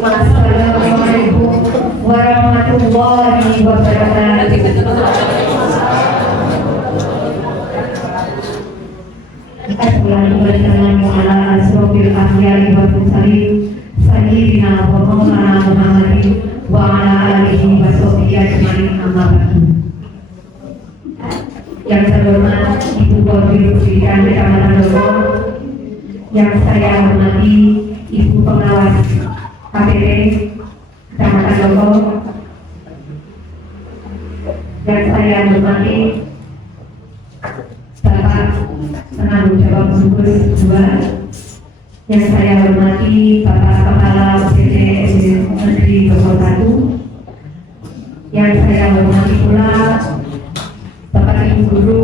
Assalamualaikum warahmatullahi wabarakatuh. Assalamualaikum warahmatullahi wabarakatuh. Sayyidina wa maulana Muhammadin wa ala alihi wa sahbihi ajma'in, amma ba'du. Yang terhormat Ibu Koordinator Pendidikan Kecamatan Loro, yang saya hormati Ibu Pengawas KPP Kecamatan Loro, yang saya hormati Bapak Penanggung Jawab Gugus 2, yang saya hormati Bapak Kepala UPT Negeri Bogor 1, yang saya hormati pula Bapak Ibu Guru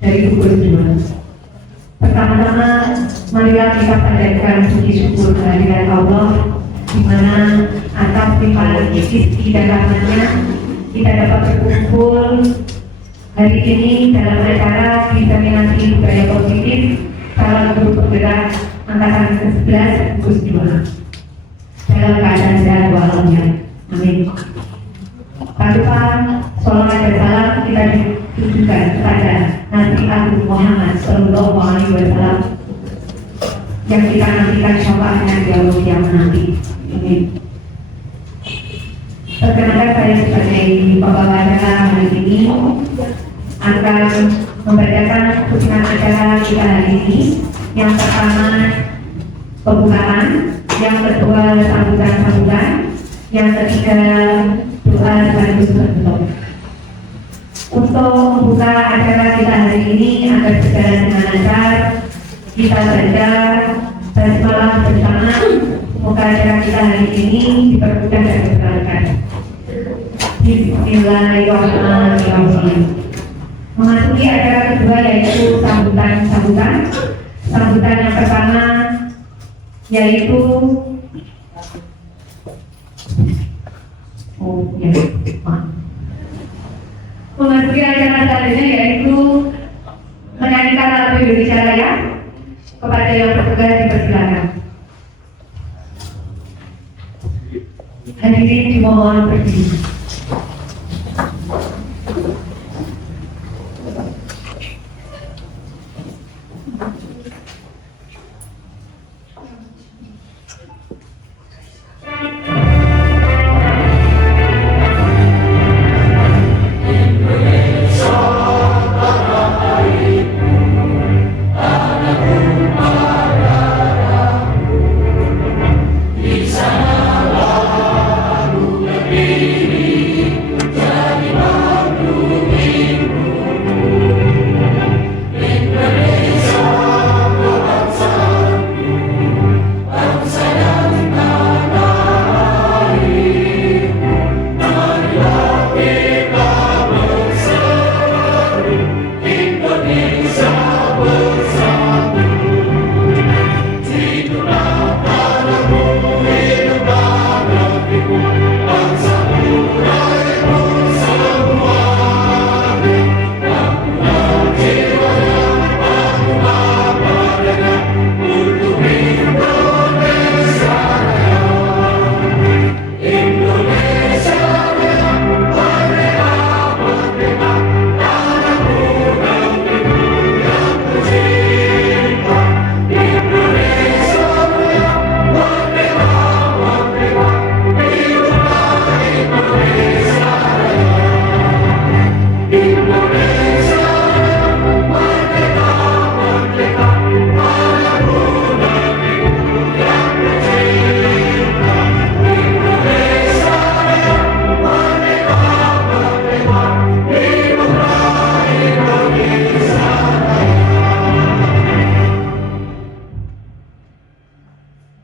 dari Gugus 2. Pertama-tama, marilah kita panjatkan puji syukur kehadirat Allah, di mana atas limpahan rezeki dan rahmatnya kita dapat berkumpul hari ini dalam acara diseminasi budaya positif calon guru penggerak angkatan ke-11 Gugus 2 dalam keadaan sehat walafiat. Amin. Tanpa sholawat dan salam kita ditujukan kepada Nabi Agung Muhammad Sallallahu Alaihi Wasallam yang kita nantikan syafaatnya di Allah yang nanti. Amin. Perkenalkan, saya sebagai pembawa acara hari ini akan membacakan kutipan acara kita hari ini. Yang pertama pembukaan, yang kedua sambutan-sambutan, yang ketiga doa sekaligus penutup. Untuk membuka acara kita hari ini agar berjalan dengan lancar, kita baca basmalah bersama. Semoga acara kita hari ini dipermudah dan berkah. Bismillahirrahmanirrahim. Memasuki acara kedua yaitu sambutan-sambutan. Sambutan yang pertama yaitu memasuki acara selanjutnya yaitu menyanyikan lagu Indonesia Raya. Kepada yang bertugas dipersilakan. Hadirin dimohon berdiri.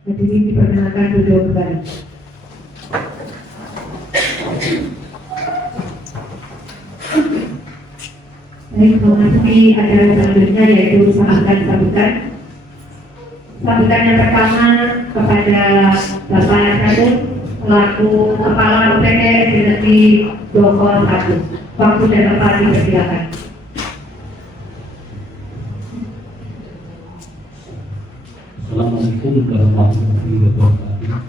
Hadirin diperkenalkan duduk kembali. Baik, memasuki acara selanjutnya yaitu sambutan-sambutan. Sambutan yang pertama kepada Bapak Yakut selaku Kepala UPT Negeri Bogor 1. Waktu dan tempat dipersilakan. Assalamualaikum warahmatullahi wabarakatuh.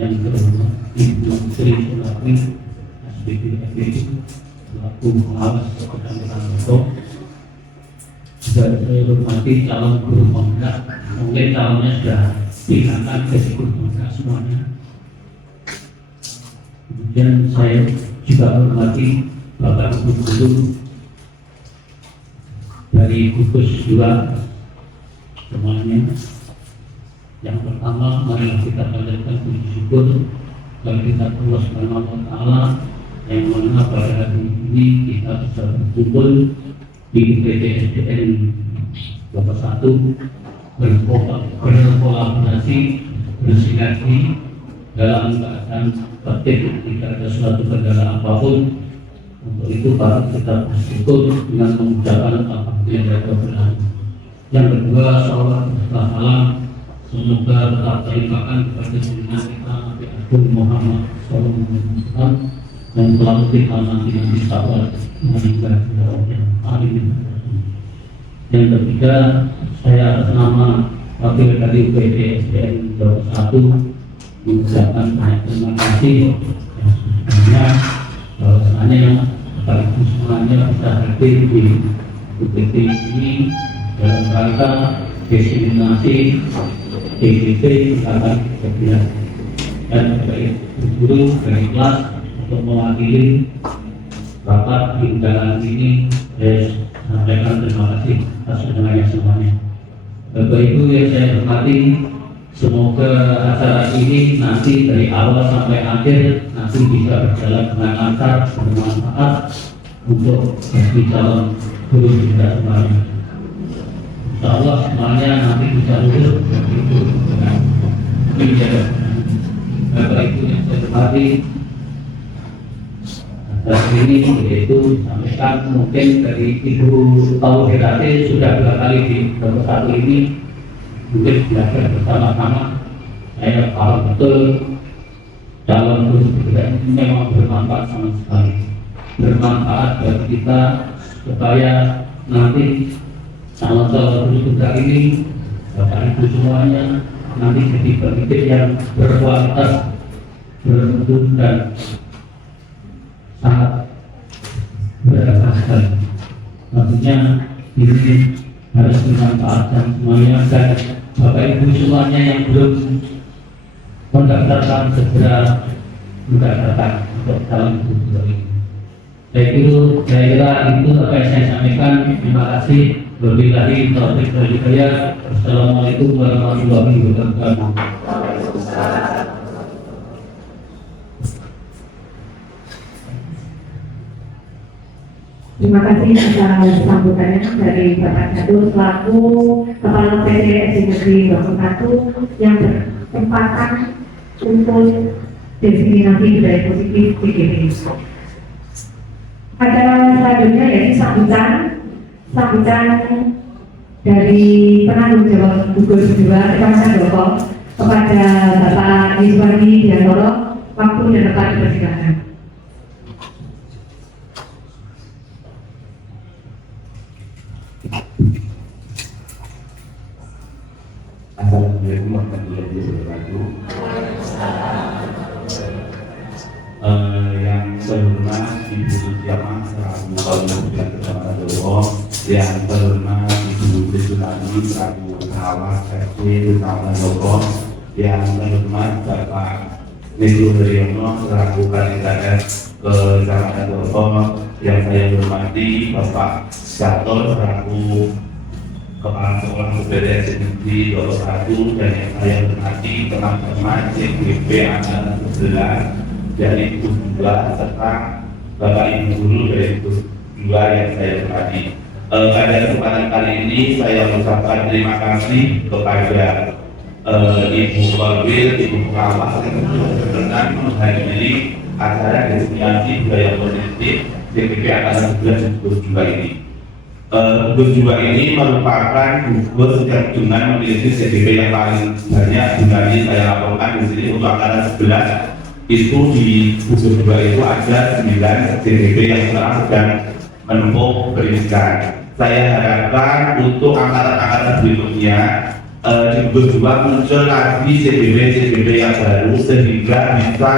yang kedua Ibu Sri Sulami SBPFB selaku pengawas Kecamatan Lombok. Juga saya hormati calon guru pondok, mungkin calonnya sudah diangkat jadi guru pondok semuanya. Kemudian saya juga hormati Bapak Ibu Guru dari gugus 2 semuanya. Yang pertama, mari kita panjatkan puji syukur bagi kita Allah Subhanahu wa Ta'ala yang mana pada hari ini kita bisa berkumpul di UPT SDN 21 berkolaborasi, bersinergi dalam keadaan tertib, tidak ada suatu kendala apapun. Untuk itu baru kita bersyukur dengan mengucapkan alhamdulillah. Yang kedua, salawat salam semoga tetap terlimpahkan kepada junjungan kita Nabi Agung Muhammad SAW dan selalu kita nanti sabar meninggal amin. Yang ketiga, saya atas nama wakil dari UPT SDN 21 mengucapkan banyak terima kasih yang sebenarnya bahwasannya sekaligus semuanya bisa hadir di UPT ini dalam rangka diseminasi DPP akan kegiatan dan baik guru dari kelas untuk mewakili rapat di undangan ini. Saya sampaikan terima kasih atas undangannya semuanya. Bapak Ibu yang saya hormati, semoga acara ini nanti dari awal sampai akhir nanti bisa berjalan dengan lancar, bermanfaat untuk bagi calon guru kita semuanya. Insyaallah semuanya nanti bisa lulus dengan menjaga. Bapak Ibu yang saya hormati, atas ini yaitu disampaikan mungkin dari Ibu Tauhidati sudah 2 kali di nomor 1 ini mungkin belajar bersama-sama. Saya paham betul calon guru kita ini memang bermanfaat sama sekali, bermanfaat bagi kita supaya nanti calon-calon guru kita ini Bapak Ibu semuanya nanti jadi pendidik yang berkualitas, bermutu dan sangat berhasil. Tentunya ini harus dimanfaatkan semuanya dan Bapak Ibu semuanya yang belum mendaftarkan segera mendaftarkan untuk calon guru ini. Saya kira itu apa yang saya sampaikan. Terima kasih. Wabillahi taufiq wal hidayah. Wassalamualaikum warahmatullahi wabarakatuh. Terima kasih atas sambutannya dari Bapak Catur selaku Kepala PDS Negeri 21 yang berkesempatan untuk diseminasi budaya positif PGP. Pada selanjutnya yaitu sambutan dari penanggung jawab gugus 2 Kecamatan Depok kepada Bapak Yuswadi Diantoro. Waktu dan tempat dipersilakan. Assalamualaikum warahmatullahi wabarakatuh. Yang terhormat Ibu Suciama selaku Pemimpin Kecamatan Depok, yang terhormat Ibu Sulami selaku Pengawas RT Kecamatan Depok, yang terhormat Bapak Niko Haryono selaku Kadis Kecamatan Depok, yang saya hormati Bapak Gatot selaku Kepala Sekolah PDS Negeri 21, dan yang saya hormati teman-teman CGP Angkatan 11 dari gugus 2 serta Bapak Ibu Guru dari gugus 2 yang saya hormati. Pada kesempatan kali ini saya mengucapkan terima kasih kepada Ibu Korwil, Ibu Pengawas yang berkenan menghadiri acara destinasi budaya positif CPP Angkatan 11 dan gugus 2 ini. Gugus 2 ini merupakan gugus yang dengan memiliki CPP yang paling banyak jumlahnya saya laporkan di sini untuk Angkatan 11. Itu di gugus 2 itu ada 9 CPP yang sekarang sedang menempuh pendidikan. Saya harapkan untuk angkatan-angkatan berikutnya di gugus 2 muncul lagi CPP yang baru sehingga bisa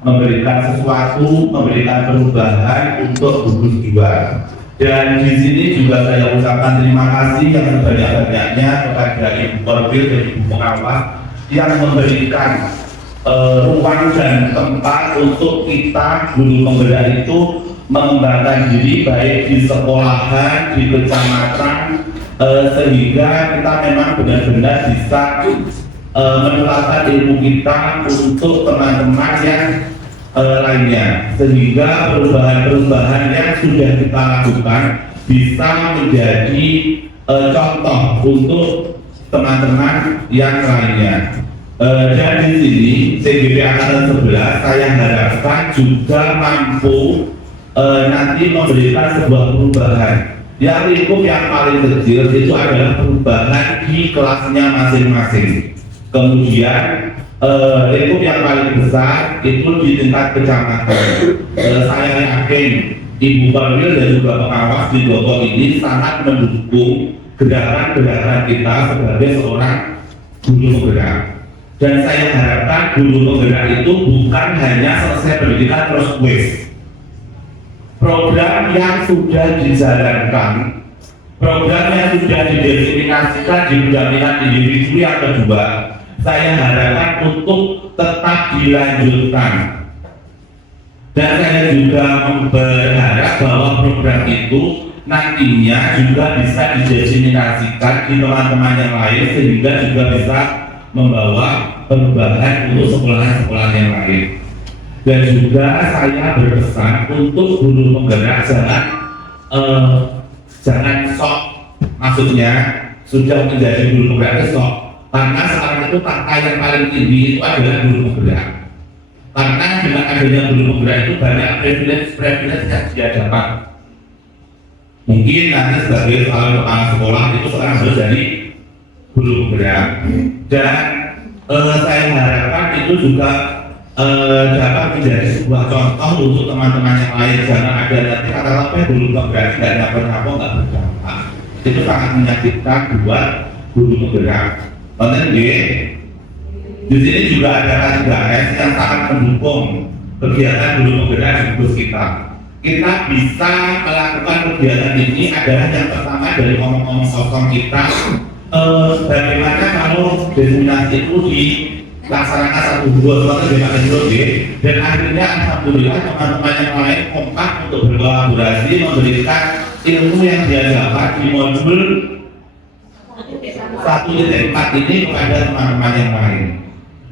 memberikan sesuatu, memberikan perubahan untuk gugus 2. Dan di sini juga saya ucapkan terima kasih yang sebanyak-banyaknya kepada Ibu Korwil dan Ibu Pengawas yang memberikan ruang dan tempat untuk kita guru penggerak itu mengembangkan diri baik di sekolahan, di kecamatan, sehingga kita memang benar-benar bisa menularkan ilmu kita untuk teman-teman yang lainnya, sehingga perubahan-perubahan yang sudah kita lakukan bisa menjadi contoh untuk teman-teman yang lainnya. Dan di sini CPP Angkatan 11 saya harapkan juga mampu nanti memberikan sebuah perubahan. Yang lingkup yang paling kecil itu adalah perubahan di kelasnya masing-masing. Kemudian lingkup yang paling besar itu di tingkat kecamatan. Saya yakin Ibu Korwil dan juga pengawas di Bogor ini sangat mendukung gerakan-gerakan kita sebagai seorang guru penggerak. Dan saya harapkan guru penggerak itu bukan hanya selesai pendidikan terus wes. Program yang sudah dijalankan, program yang sudah didefinisikan di pendampingan individu yang kedua, saya harapkan untuk tetap dilanjutkan. Dan saya juga berharap bahwa program itu nantinya juga bisa didefinisikan di teman-teman yang lain sehingga juga bisa membawa perubahan untuk sekolah-sekolah yang lain. Dan juga saya berpesan untuk guru penggerak jangan sok, maksudnya sudah menjadi guru penggerak sok, karena sekarang itu tahta yang paling tinggi itu adalah guru penggerak. Karena dengan adanya guru penggerak itu banyak privilege yang dia dapat. Mungkin nanti sebagai seorang kepala sekolah itu sekarang harus jadi guru penggerak. Dan saya harapkan itu juga dapat menjadi sebuah contoh untuk teman-teman yang lain. Jangan ada nanti kata-kata guru penggerak tidak dapat apa nggak berdampak. Itu sangat menyakitkan buat guru penggerak. Konten di sini juga ada K3S yang sangat mendukung kegiatan guru penggerak di gugus kita. Kita bisa melakukan kegiatan ini adalah yang pertama dari ngomong-ngomong kosong kita. Bagaimana kalau destinasi itu dilaksanakan 1, 2, 3, 4, 5, 6, dan akhirnya alhamdulillah teman-teman yang lain kompak untuk berkolaborasi memberikan ilmu yang dia dapat di modul 1.4 ini kepada teman-teman yang lain.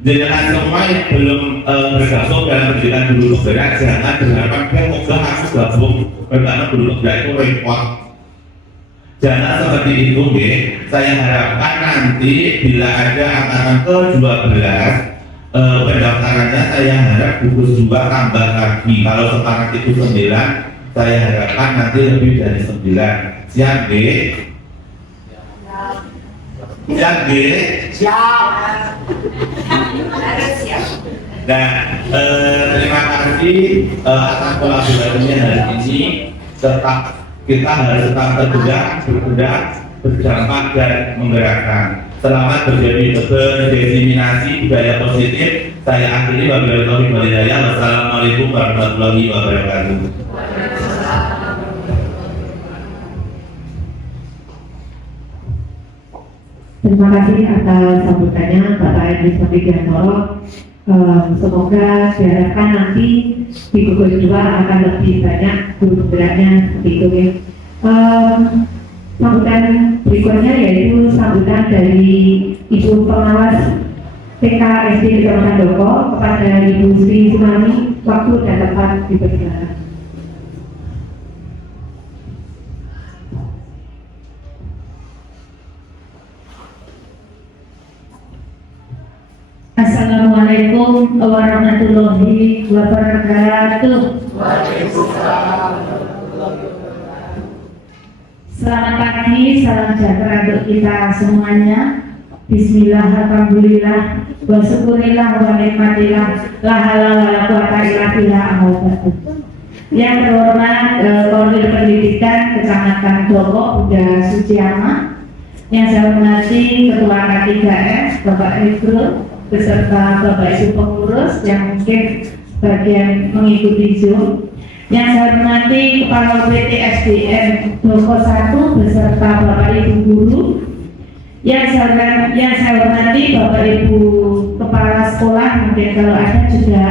Dengan semua yang belum bergabung dalam pendidikan guru penggerak, jangan berharap semoga aku gabung karena guru penggerak itu repot. Jangan seperti itu, saya harapkan nanti bila ada angkatan ke-12 pendaftarannya saya harap gugus 2 tambah lagi. Kalau sekarang itu 9, saya harapkan nanti lebih dari 9. Siap, B? Siap, B? Siap. Nah, terima kasih atas kolaborasinya hari ini. Kita harus tetap bergerak, berdampak dan menggerakkan. Selamat berdesiminasi budaya positif. Saya akhiri wabillahi taufiq wal hidayah. Wassalamualaikum warahmatullahi wabarakatuh. Terima kasih atas sambutannya Bapak Edi Sadikiantoro. Semoga diharapkan nanti di gugus 2 akan lebih banyak guru penggeraknya seperti itu ya. Sambutan berikutnya yaitu sambutan dari Ibu Pengawas TK SD Kecamatan Doko kepada Ibu Sri Sunami. Waktu dan tempat dipersilakan. Assalamualaikum warahmatullahi wabarakatuh. Selamat pagi, salam sejahtera untuk kita semuanya. Bismillah, alhamdulillah, wa syukurillah, wa nikmatillah, la haula wa la quwata illa billah, amma ba'du. Yang terhormat Koordinator Pendidikan Kecamatan Doko, Bunda Suciama. Yang saya hormati Ketua K3S, Bapak Ibrul, beserta Bapak Ibu pengurus yang mungkin bagian mengikuti Zoom. Yang saya hormati Kepala PT SDN Doko 1 beserta Bapak Ibu guru. Yang saya hormati Bapak Ibu Kepala Sekolah, mungkin kalau ada juga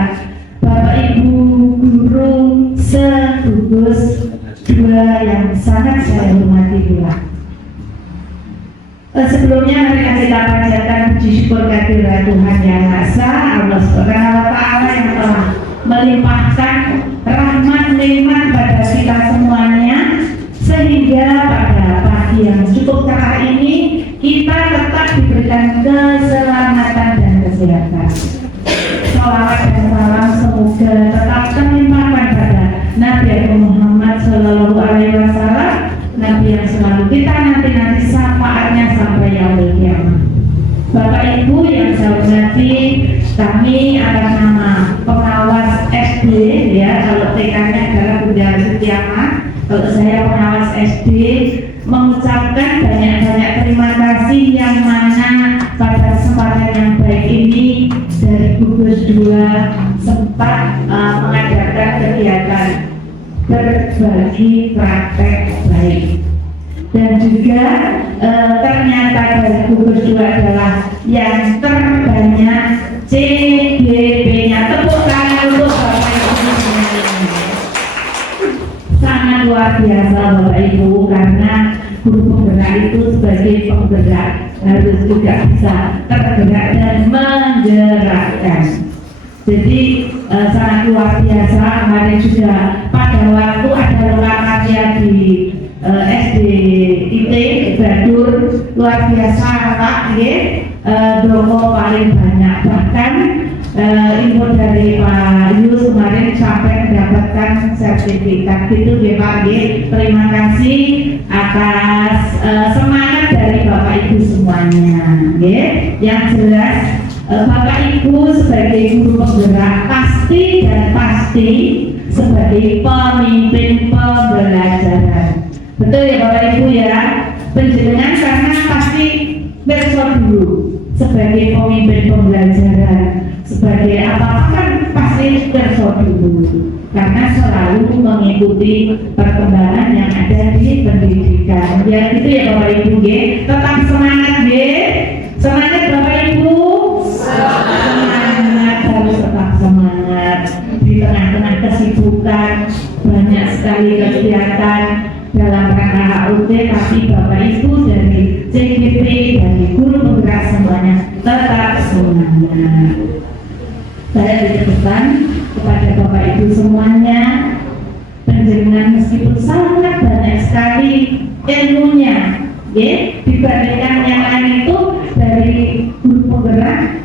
Bapak Ibu guru segugus 2 yang sangat saya hormati pula. Sebelumnya mari kita panjatkan puji syukur kehadirat Tuhan Yang Maha Esa, Allah Subhanahu wa Ta'ala yang telah melimpahkan rahmat nikmat pada kita semuanya, sehingga pada pagi yang cukup cerah ini kita tetap diberikan keselamatan dan kesehatan. Salawat dan salam semoga tetap terlimpahkan pada Nabi Muhammad Sallallahu Alaihi Wasallam, Nabi yang selalu kita nanti syafaatnya sampai yaumul kiamat. Bapak Ibu yang saya hormati, kami atas nama pengawas SD, ya, kalau TK-nya adalah Bunda Suciama, kalau saya pengawas SD, mengucapkan banyak-banyak terima kasih yang mana pada kesempatan yang baik ini dari gugus 2 sempat mengadakan kegiatan berbagi praktek baik. Dan juga ternyata dari gugus 2 adalah yang terbanyak CGP-nya. Tepuk tangan untuk Bapak Ibu. Sangat luar biasa Bapak Ibu, karena guru penggerak itu sebagai penggerak harus juga bisa tergerak dan menggerakkan. Jadi sangat luar biasa. Kemarin juga pada waktu ada lokasinya di SD IT Badur, luar biasa Pak, Doko paling banyak, bahkan info dari Pak Yus kemarin sampai mendapatkan sertifikat gitu ya Pak. Terima kasih atas semangat dari Bapak Ibu semuanya. Yang jelas Bapak Ibu sebagai guru penggerak pasti dan pasti sebagai pemimpin pembelajaran. Betul ya Bapak Ibu ya, penjenengan karena pasti besok dulu sebagai pemimpin pembelajaran, sebagai apa-apa kan pasti besok dulu, karena selalu mengikuti perkembangan yang ada di pendidikan. Ya gitu ya Bapak Ibu, tetap semangat semangat Bapak Ibu, semangat, harus tetap semangat di tengah-tengah kesibukan, banyak sekali kegiatan dalam rangka HUT, tapi Bapak Ibu dari CGP, dari guru penggerak semuanya tetap semangat. Saya dititipkan kepada Bapak Ibu semuanya, penjenengan meskipun sangat banyak sekali ilmunya, dibandingkan yang lain itu dari guru penggerak,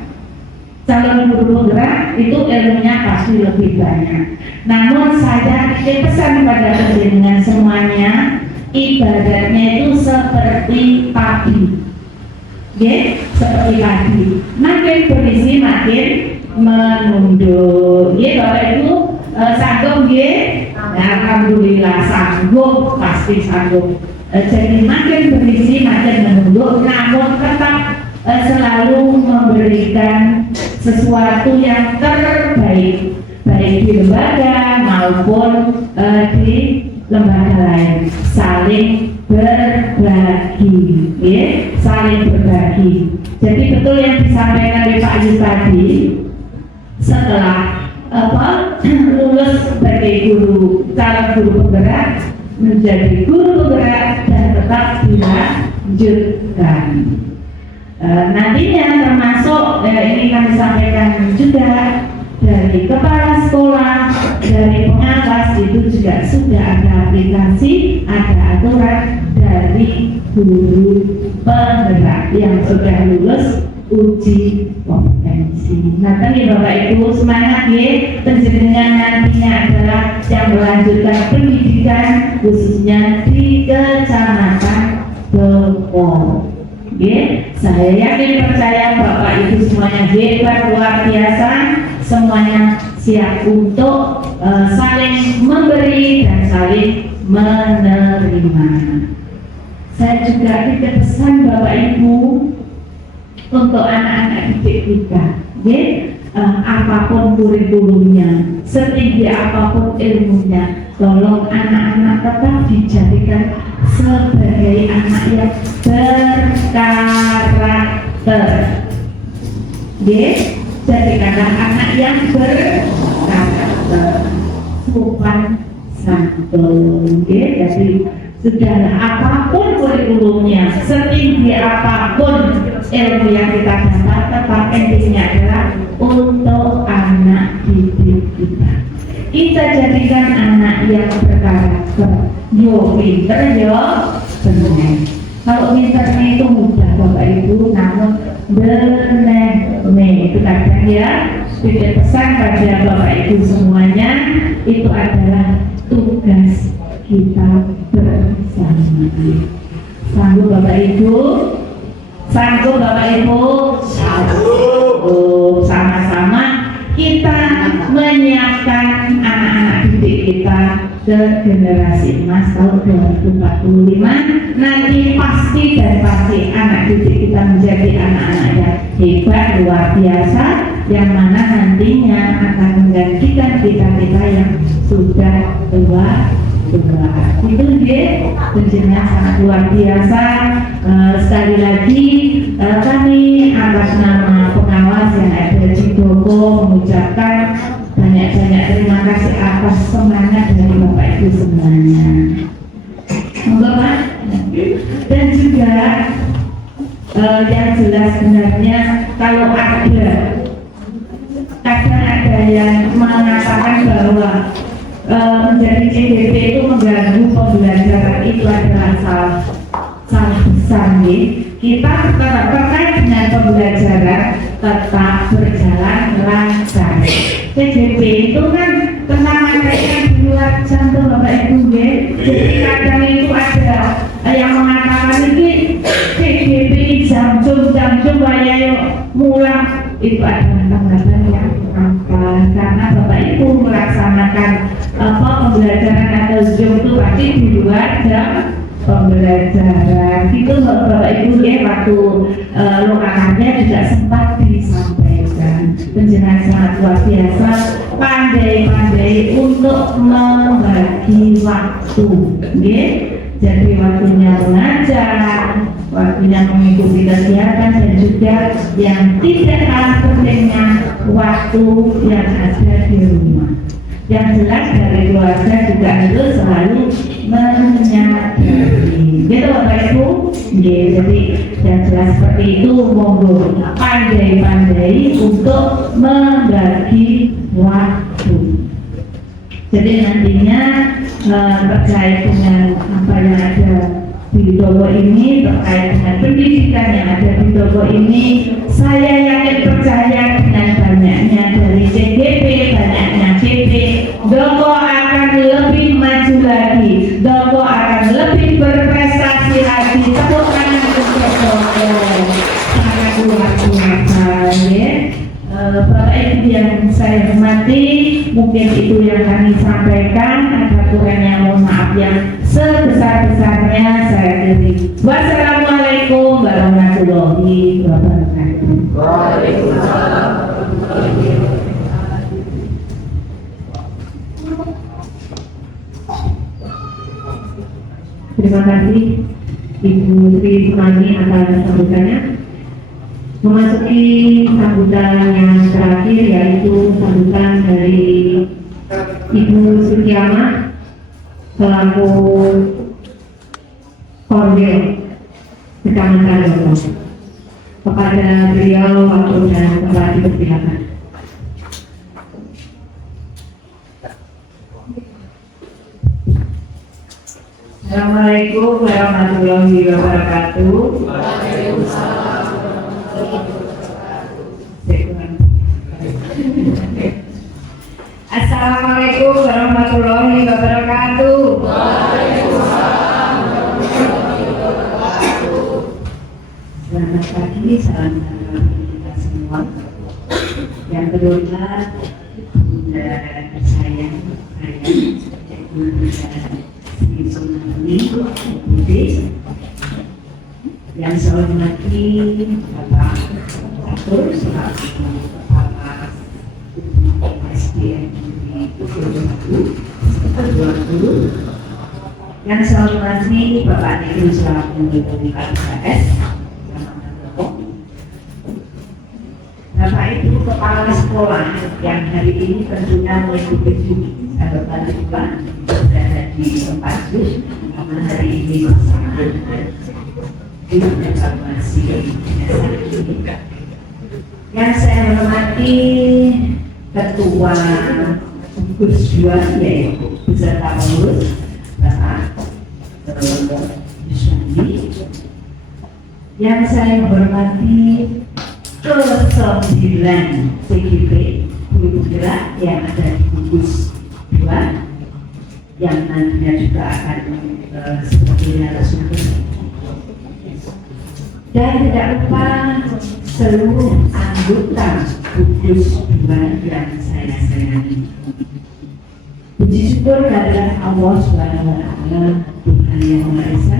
calon guru penggerak itu ilmunya pasti lebih banyak. Namun saya pesan pada penjenengan semuanya, ibaratnya itu seperti padi, seperti padi. Makin berisi makin menunduk. Bapak Ibu sanggup alhamdulillah sanggup, pasti sanggup. Jadi makin berisi makin menunduk, namun tetap selalu memberikan sesuatu yang terbaik, baik di lembaga maupun di lembaga lain. Saling berbagi, saling berbagi. Jadi betul yang disampaikan oleh Pak Yus tadi, setelah lulus sebagai guru, calon guru penggerak, menjadi guru penggerak dan tetap dilanjutkan. Nantinya termasuk ini kami sampaikan juga dari kepala sekolah, dari pengawas, itu juga sudah ada aplikasi, ada aturan dari guru penggerak yang sudah lulus uji kompetensi. Nah, tadi Bapak Ibu semangat ya, penjenengan nantinya adalah yang melanjutkan pendidikan khususnya di Kecamatan Dopo. Ya, saya yakin percaya Bapak Ibu semuanya hebat luar biasa, semuanya siap untuk saling memberi dan saling menerima. Saya juga titip pesan Bapak Ibu untuk anak-anak didik kita, ya, apapun kurikulumnya, setinggi apapun ilmunya, tolong anak-anak tetap dijadikan sebagai anak yang berkarakter, ya, jadikanlah anak yang berkarakter, sopan santun, ya. Jadi sudahlah apapun kurikulumnya, setinggi apapun ilmu yang kita dapat, tetap intinya adalah untuk anak didik kita. Kita jadikan anak yang berkarakter, yo pinter yo benar. Kalau pinternya itu mudah Bapak Ibu, namun benar itu kadang ya. Titip pesan pada Bapak Ibu semuanya, itu adalah tugas kita bersama. Sanggup Bapak Ibu? Sanggup Bapak Ibu? Sanggup. Sama-sama kita menyiapkan anak-anak didik kita ke generasi emas tahun 2045. Nanti pasti dan pasti anak didik kita menjadi anak-anak yang hebat luar biasa, yang mana nantinya akan menggantikan kita-kita yang sudah tua. Itu dia penjelasan sangat luar biasa. Sekali lagi kami atas nama pengawas yang ada di Dopo mengucapkan banyak-banyak terima kasih atas semangat dari Bapak Ibu semuanya. Bapak dan juga yang jelas sebenarnya kalau kadang ada yang mengatakan bahwa menjadi CDP itu mengganggu pembelajaran, itu adalah salah besar nih. Kita terkait dengan pembelajaran tetap berjalan lancar. CDP itu kan kena makanya di luar jam tuh Bapak Ibu ya. Jadi kadang itu ada yang mengatakan ini CDP jam-jam kayak mulang, itu adalah tanggapan yang apa, karena Bapak Ibu melaksanakan pembelajaran atau Zoom itu pasti di luar jam pembelajaran. Itu Bapak Ibu ya, waktu lokakannya juga sempat disampaikan. Penjelasan sangat luar biasa, pandai-pandai untuk membagi waktu, ya. Jadi waktunya mengajar, waktunya mengikuti kegiatan, dan juga yang tidak kalah pentingnya waktu yang ada di rumah. Yang jelas dari keluarga juga harus selalu menyadari, gitu Bapak Ibu. Jadi yang jelas seperti itu, monggo pandai-pandai untuk membagi waktu. Jadi nantinya terkait dengan apa yang ada di Dopo ini, terkait dengan pendidikan yang ada di Dopo ini, saya yakin percaya dengan banyaknya dari CGP, banyaknya CP, Dopo akan lebih maju lagi, Dopo akan lebih berprestasi lagi. Tepuk tangan untuk Dopo, sangat luar biasa ya. Bapak Ibu yang saya hormati, mungkin itu yang kami sampaikan. Ada kurangnya mohon maaf yang sebesar-besarnya saya beri. Wassalamualaikum warahmatullahi wabarakatuh. Waalaikumsalam. Terima kasih Ibu Sri Sumani atas sambutannya. Memasuki sambutan yang terakhir, yaitu sambutan dari Ibu Suryama selaku Korwil Kecamatan Dopo. Kepada beliau waktu dan tempat dipersilakan. Assalamualaikum warahmatullahi wabarakatuh. Assalamualaikum warahmatullahi wabarakatuh. Selamat pagi, salam sejahtera kita semua. Yang berhormat Bunda sayang Bunda Sri Sunarni Budi. Yang saya hormati Bapak Atur selaku Kepala SDM di Pukul. Yang saya hormati Bapak Niku selaku KPS. Bapak Ibu Kepala Sekolah yang hari ini tentunya mengikuti catatan juga berada di tempat khusus karena hari ini bersama di evaluasi yang saya hormati Ketua Gugus 2 yaitu beserta pengurus Bapak Yuswandi, yang saya hormati ke-9 CGP Guru Gerak yang ada di Gugus 2 yang nantinya juga akan seperti narasumber, dan tidak lupa seluruh anggota Gugus 2 yang saya sayangi. Puji syukur kepada Allah SWT Tuhan Yang Maha Esa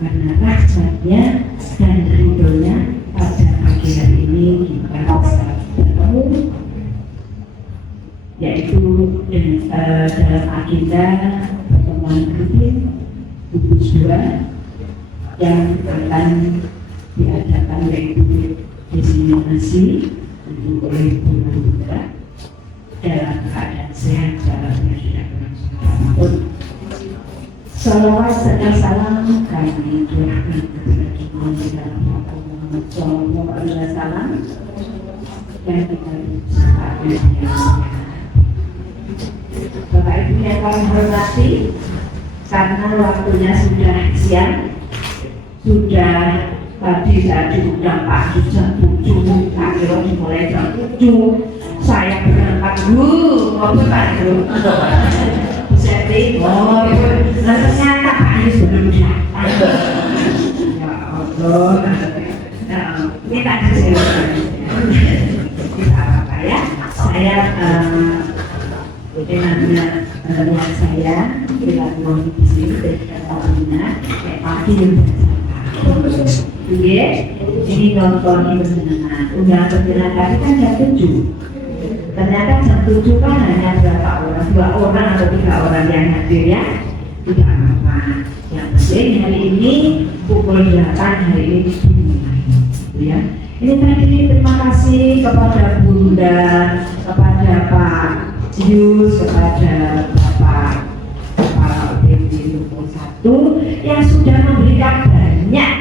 karena rahmatnya dan ridhonya pada pagi hari ini kita bisa bertemu, yaitu dalam agenda pertemuan rutin Gugus 2 yang akan diadakan, yaitu diseminasi oleh guru gerak dalam keadaan sehat dalamnya tidak berlangsung apapun. Salawat serta salam kami curahkan kepada Tuhan di dalam Muhammad Sallallahu Alaihi Wasallam yang kita sepakati Bapak Ibu yang kami hormati, karena waktunya sudah siang, sudah tadi saya diundang Pak jam 7, akhirnya dimulai jam 7, saya berangkat dulu, ngobrol Pak Ibu. Jadi, ternyata Pak Yus belum datang. Ya Allah, ini tadi saya tidak apa-apa ya. Saya dengannya yang saya bilang di sini dari Catalina, kayak pagi ini nonton ini bersenang. Undangan bersenang tadi kan jam 7. Ternyata jam 7 kan hanya berapa orang, 2 orang atau 3 orang yang hadir ya. Tidak apa-apa. Yang penting hari ini pukul 8 hari ini dimulai. Ya. Ini tadi terima kasih kepada Bunda, kepada Pak Yus, kepada Bapak Kepala UPD 1 yang sudah memberikan banyak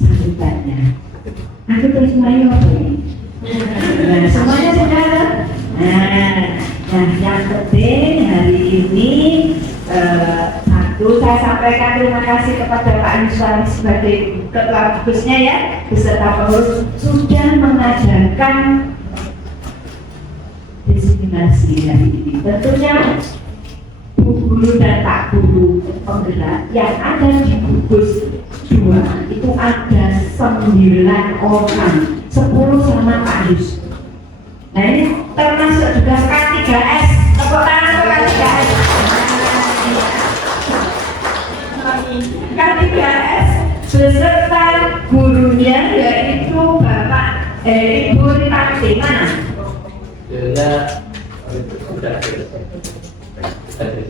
sambutannya. Aku terus main apa ini? Nah, semuanya sudah. Nah, yang penting hari ini satu, saya sampaikan terima kasih kepada Pak Yuswandi sebagai ketua gugusnya ya, beserta pengurus sudah mengajarkan diseminasi hari ini. Tentunya Bu Guru dan Pak Guru penggerak yang ada di Gugus 2 itu ada 9 orang, 10 sama Pak Yus. Nah ini termasuk juga K3S, tepuk tangan untuk K3S. K3S beserta gurunya yaitu Bapak Ibu Rita mana?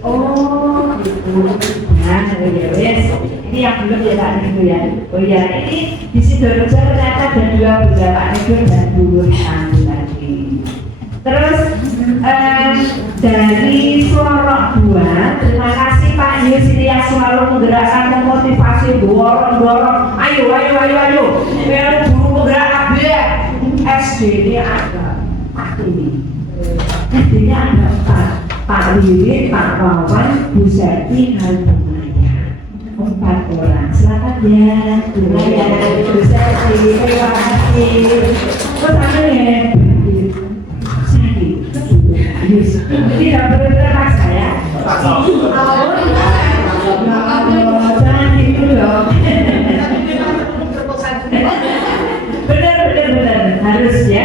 Oh, itu nah, yes. Ini yang belum ya Pak Niku ya. Oh ya, ini di Sidoarjo ternyata ada 2 Bunda Pak Niku dan Bu Rita lagi. Terus dari Sorok 2, terima kasih Pak Yus ini yang selalu menggerakkan, memotivasi, dorong, ayo, biar guru penggerak AB SD ini ada 4 ini. SD-nya ada 4. Pak Wiwit, Pak Wawan, Bu Seti, dan Bu Maya. 4 orang. Selamat ya, Bu Maya, Bu Seti, terima kasih. Terus ada ya, serius. Tidak perlu terpaksa ya. Jangan gitu dong. Benar harus ya,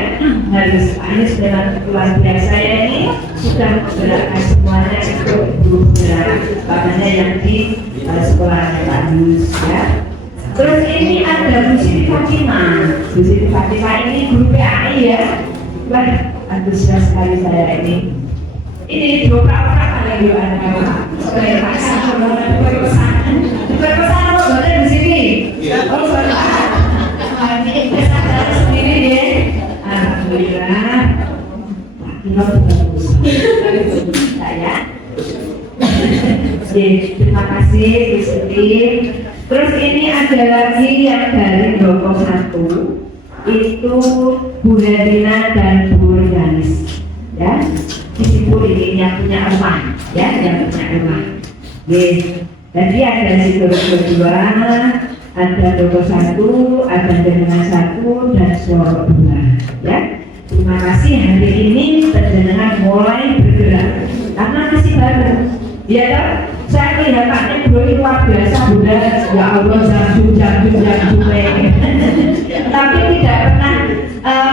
harus. Anies dengan luar biasa ya, ini sudah menggerakkan semuanya untuk guru gerak, makanya yang di sekolahnya Pak Yus ya. Terus ini ada Bu Siti Fatimah. Bu Siti Fatimah ini guru PAI ya. Wah, antusias sekali saya ini. Ini dua orang ada di anak-anak. Saya paksa kalau ada perkosaan apa boleh di sini? Oh, boleh. Ini pesan sendiri ya. Alhamdulillah. Ini bagus. Saya. Terima kasih Bu Siti. Terus ini ada lagi yang dari Doko 1 itu Bu Herina dan Bu Organis ya. Di situ ini yang punya rumah ya, yang punya rumah. Jadi ada situ kedua, ada Doko 1, ada Herina 1 dan Soro 2 ya. Terima kasih hari ini penjenengan mulai bergerak karena masih baru. Ya kan? Saya melihat Pak Negro itu luar biasa, Bunda, ya Allah, jatuh, tapi tidak pernah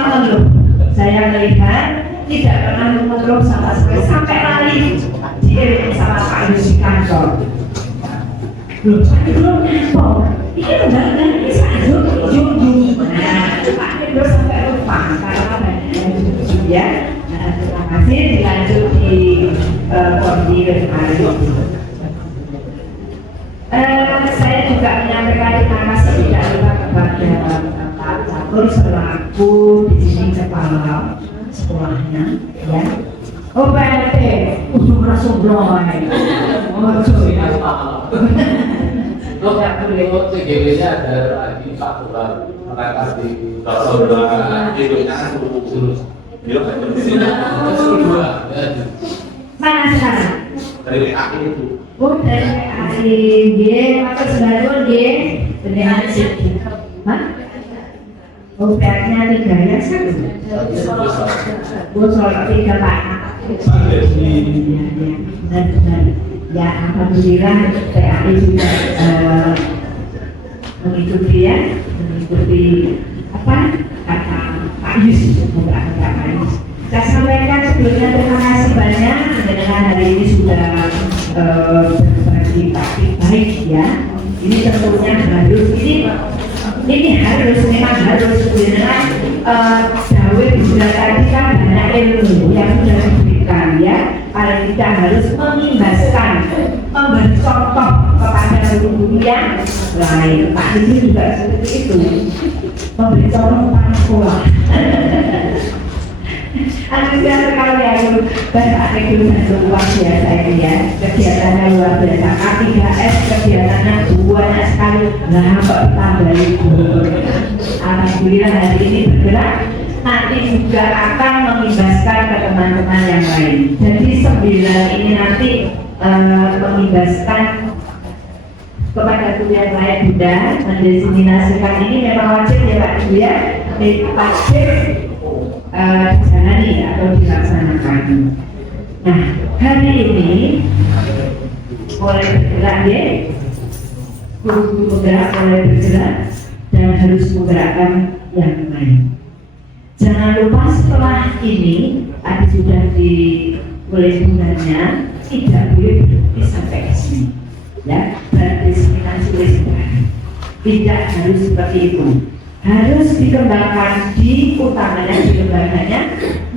mengeluh. Saya melihat tidak pernah mengeluh sama sekali, sampai lari diiring sama Pak Yus di kantor. Loh, Pak Negro ngampor, ini undang-undang ini sajut, junjung. Nah, Pak Negro sampai lupa karena ya. Terima kasih, dilanjut di koordinir hari. Saya juga menyampaikan terima kasih tidak lupa kepada Pak Catur selaku di sini kepala sekolahnya, ya. Oh PLT, ujung langsung bloy. Oh sorry. Nggak perlu TGW-nya ada lagi Pak Tuhan mereka di Mana sekarang? Dari PAI itu. Oh dari PAI, dia maka sebaru dia dengan sedih. Hah? Oh PAI-nya 3 ya satu. Bosol 3 Pak. Benar. Ya alhamdulillah PAI juga mengikuti apa kata Pak Yus, beberapa Pak Yus. Saya sampaikan sebelumnya terima kasih banyak dengan hari ini sudah berbagi baik ya. Ini tentunya harus ini harus memang harus dengan Dawe sudah tadi kan banyak ilmu yang sudah diberikan ya. Paling tidak harus mengimbaskan, memberi contoh kepada guru-guru yang lain. Pak Yus juga seperti itu, memberi contoh kepada sekolah. Antusias sekali aku Bapak Negeri luar biasa ini ya, kegiatannya luar biasa. K3S kegiatannya banyak sekali. Nah, kok tambah ibu. Alhamdulillah hari ini bergerak. Nanti juga akan mengimbaskan ke teman-teman yang lain. Jadi 9 ini nanti mengimbaskan kepada guru yang lain Bunda. Mendiseminasikan ini memang wajib ya Pak Ibu ya. Wajib dijalani atau dilaksanakan. Nah, hari ini mulai bergerak ya, guru bergerak mulai bergerak dan harus menggerakkan yang lain. Jangan lupa setelah ini tadi sudah dimulai bulannya tidak boleh berhenti sampai ke sini. Ya, berdiskriminasi tidak harus seperti itu. Harus dikembangkan dikembangkannya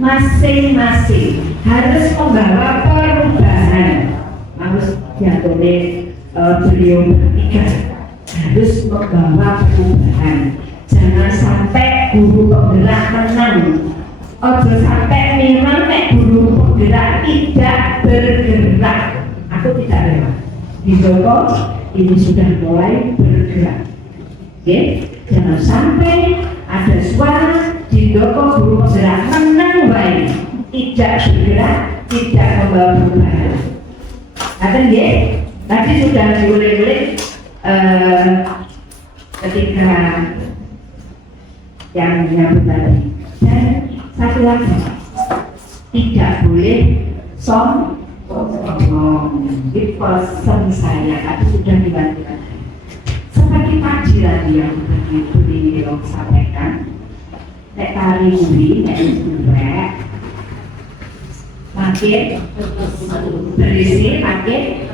masing-masing, harus membawa perubahan. Harus diaturnya beliau bertiga harus membawa perubahan. Jangan sampai guru penggerak menang, ojo sampai memang guru penggerak tidak bergerak. Aku tidak rela. Di Joko ini sudah mulai bergerak. Oke? Jangan sampai ada suara di Doko guru penggerak menang baik, tidak bergerak, tidak membawa perubahan. Akan ya, tadi sudah diulik-ulik ketika yang menyambut tadi. Dan satu lagi, tidak boleh sombong. Itu pesan saya, tapi sudah dibantukan. Seperti tadi lagi yang beliau sampaikan, nek tari buri, nek surek, makin berisi, makin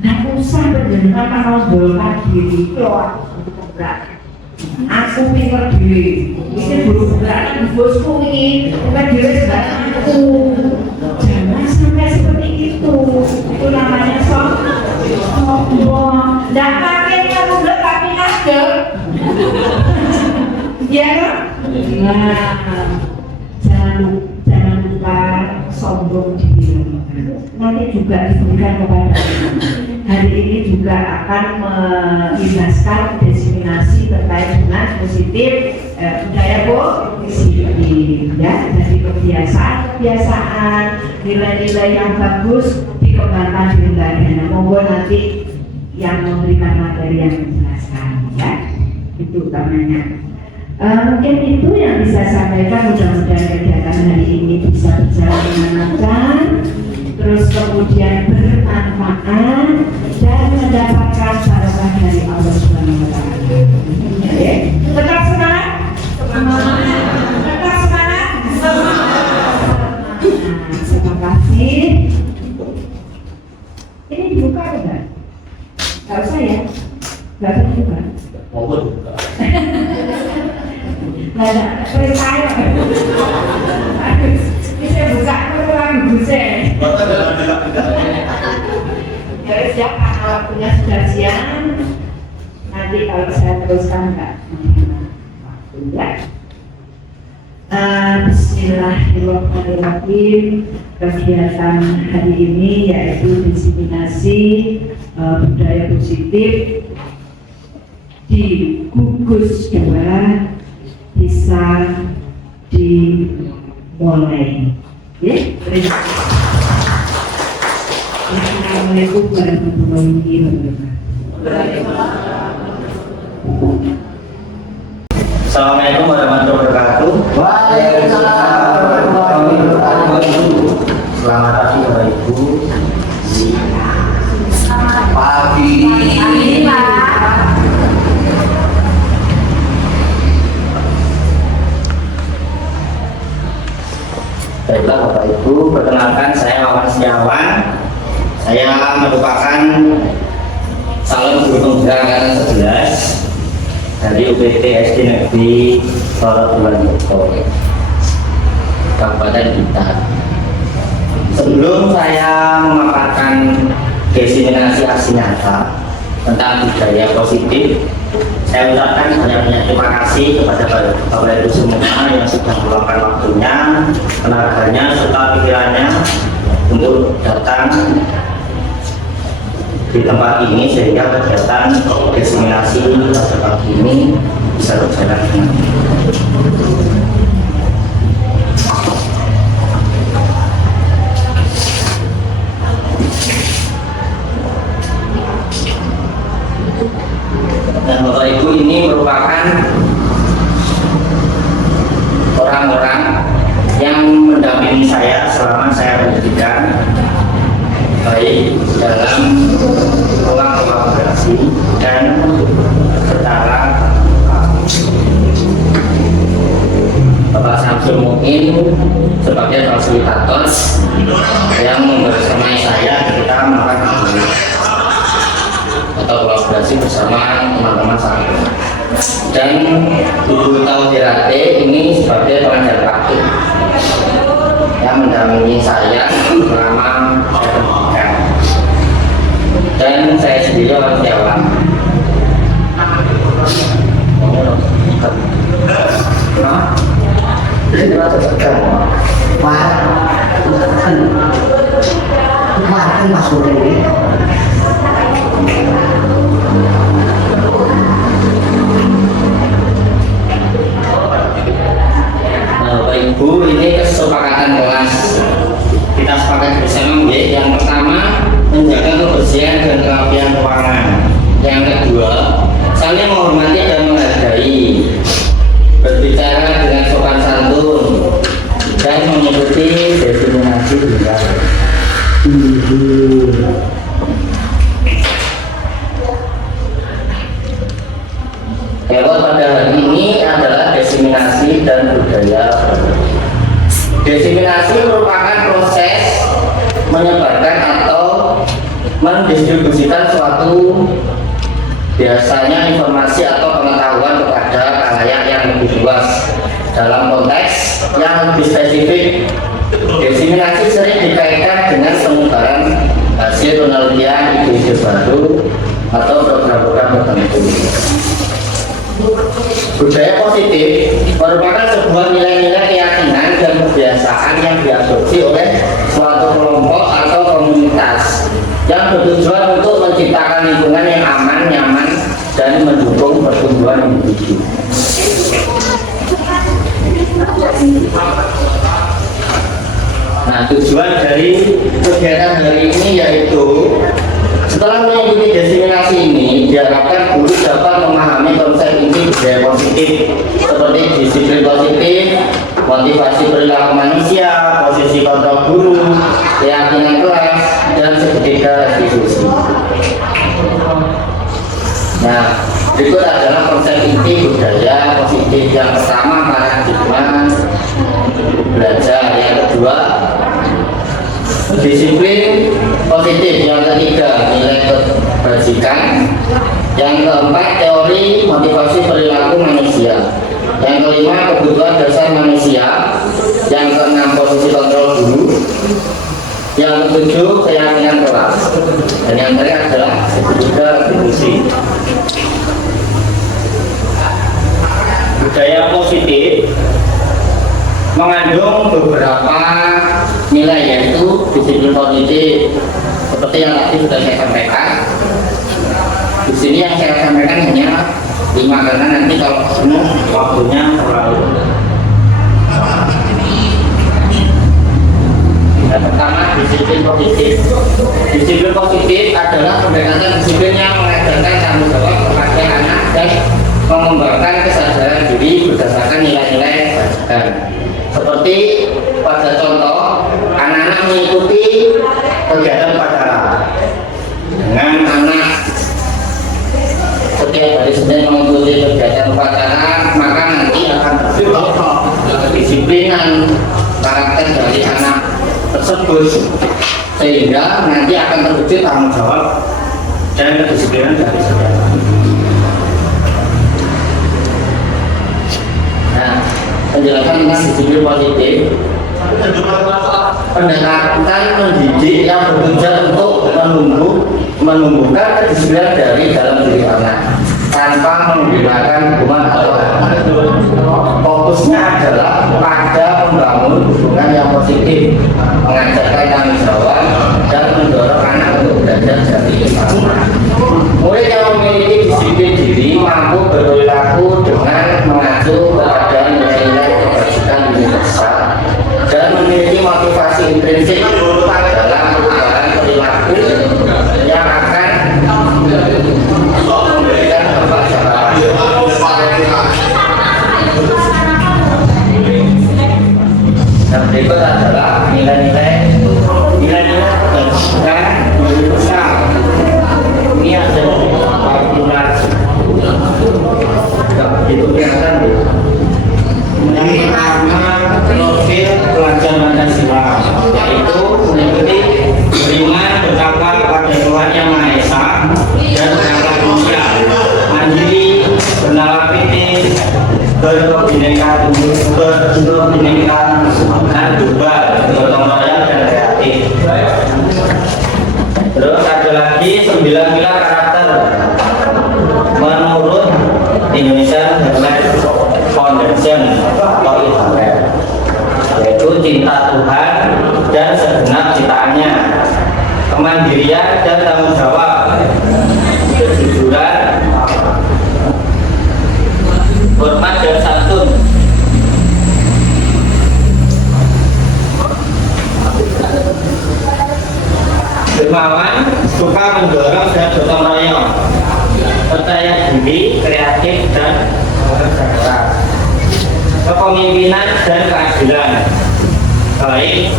nah usah berjenengan menonjolkan diri loh, aku pinter diri, ini berubah bosku ini, bukan diri sebagai aku. Jangan sampai seperti itu namanya sombong. Nggak pakai kamu nggak pakai nasdem, ya kan? Nah, jangan lupa sombong diri. Nanti juga diberikan kepada hari ini juga akan membebaskan diskriminasi terkait dengan positif budaya positif, ya. Jadi kebiasaan nilai-nilai yang bagus dikembangkan di lembaga. Monggo nanti yang memberikan materi yang menjelaskan, ya. Itu utamanya. Mungkin itu yang bisa saya sampaikan. Mudah-mudahan kegiatan hari ini bisa berjalan dengan lancar, terus kemudian bermanfaat dan mendapatkan barokah dari Allah Subhanahu wa Ta'ala. Ya, tetap semangat, tetap semangat, terima kasih. Ini dibuka enggak? Enggak usah ya, enggak usah dibuka. Mohon. Ada percaya. Bisa buka peluang busen. Dari siap karena waktunya sudah siang. Nanti kalau saya teruskan enggak waktu, ya. Bismillahirrahmanirrahim. Kegiatan hari ini yaitu diseminasi budaya positif di gugus 2 bisa dimulai. Ya, terima kasih. Assalamualaikum warahmatullahi wabarakatuh. Assalamualaikum warahmatullahi wabarakatuh. Waalaikumsalam warahmatullahi wabarakatuh. Selamat pagi Bapak Ibu. Pagi. Baiklah Bapak Ibu, perkenalkan saya Wawan Setiawan. Saya merupakan calon guru pembina angkatan 11 dari UPT SD Negeri Loro Bulanjoko, Kabupaten Blitar. Sebelum saya memaparkan diseminasi aksi nyata tentang budaya positif, saya ucapkan banyak-banyak terima kasih kepada Bapak Ibu semua yang sudah meluangkan waktunya, tenaganya, serta pikirannya untuk datang di tempat ini sehingga kegiatan diseminasi pada pagi ini bisa berjalan dengan dan Bapak Ibu ini merupakan orang-orang yang mendampingi saya selama saya pendidikan, baik dalam ruang kolaborasi dan secara Bapak Samsul Muin sebagai fasilitator yang membersamai saya ketika melakukan atau kolaborasi bersama teman-teman saya, dan Ibu Tauhirate ini sebagai pengajar praktik yang mendampingi saya selama saya pendidikan, dan saya sendiri orang Jawa. Bapak Ibu, ini kesepakatan kelas. Kita sepakat bersama, yang pertama menjaga kebersihan dan kerapian ruangan. Yang kedua, saling menghormati dan menghargai, berbicara dengan sopan santun, mengikuti destinasi tinggal. Hewan pada hari ini adalah diseminasi dan budaya baru. Diseminasi merupakan proses menyebarkan atau mendistribusikan suatu biasanya informasi atau pengetahuan kepada khalayak yang lebih luas. Dalam konteks yang lebih spesifik, diseminasi sering dikaitkan dengan penyebaran hasil penelitian, ide-ide baru atau program-program tertentu. Budaya positif merupakan sebuah nilai-nilai keyakinan dan kebiasaan yang diadopsi oleh suatu kelompok atau komunitas yang bertujuan untuk menciptakan lingkungan yang aman, nyaman, dan mendukung pertumbuhan individu. Nah, tujuan dari kegiatan hari ini yaitu setelah mengikuti diseminasi ini, diharapkan guru dapat memahami konsep inti budaya positif seperti disiplin positif, motivasi perilaku manusia, posisi kontrol guru, keyakinan kelas, dan segitiga restitusi. Nah, berikut adalah konsep inti budaya positif. Yang pertama, paradigma belajar. Yang kedua, disiplin positif. Yang ketiga, nilai kebajikan. Yang keempat, teori motivasi perilaku manusia. Yang kelima, kebutuhan dasar manusia. Yang keenam, posisi kontrol guru. Yang ketujuh, keyakinan kelas. Dan yang terakhir adalah segitiga retribusi. Budaya positif mengandung beberapa nilai, yaitu disiplin positif seperti yang tadi sudah saya sampaikan. Di sini yang saya sampaikan hanya 5 karena nanti kalau penuh waktunya terlalu. Yang pertama, disiplin positif. Disiplin positif adalah pendekatan disiplin yang mengajarkan tanggung jawab kepada anak dan mengembangkan kesadaran diri berdasarkan nilai-nilai kebajikan. Seperti pada contoh, anak-anak mengikuti kegiatan upacara. Dengan anak setiap hari Senin mengikuti kegiatan upacara, maka nanti akan terbentuk kedisiplinan karakter dari anak tersebut, sehingga nanti akan terwujud tanggung jawab dan kedisiplinan dari saudara. Nah, penjelasan tentang disiplin positif, pendekatan mendidik yang bertujuan untuk menumbuhkan kedisiplinan dari dalam diri anak tanpa menggunakan hukuman atau fokusnya adalah pada membangun hubungan yang positif, mengajarkan tanggung jawab dan mendorong anak untuk belajar dari sama. Murid yang memiliki disiplin diri mampu berperilaku dengan mengacu kepada nilai-nilai kebajikan universal dan memiliki motivasi intrinsik dalam perubahan perilaku yang akan memberikan kebahagiaan. Dan berikut adalah nilai-nilai kebajikan universal. Ini ada kalkulasi, tidak begitu kelihatan. Yang pertama, profil pelajar Pancasila, yaitu mengikuti beriman bertakwa kepada Tuhan Yang Maha Esa dan berakhlak mulia, mandiri, bernalar kritis, berkebinekaan, dan global, gotong royong dan kreatif. Terus ada lagi 9 pilar karakter menurut Indonesian Heartland Foundation atau IHF, yaitu cinta Tuhan dan segenap ciptaannya, kemandirian dan tanggung jawab, kejujuran, hormat dan santun, dermawan, suka mendorong dan gotong royong, percaya diri, kreatif dan bekerja keras, kepemimpinan dan keadilan, baik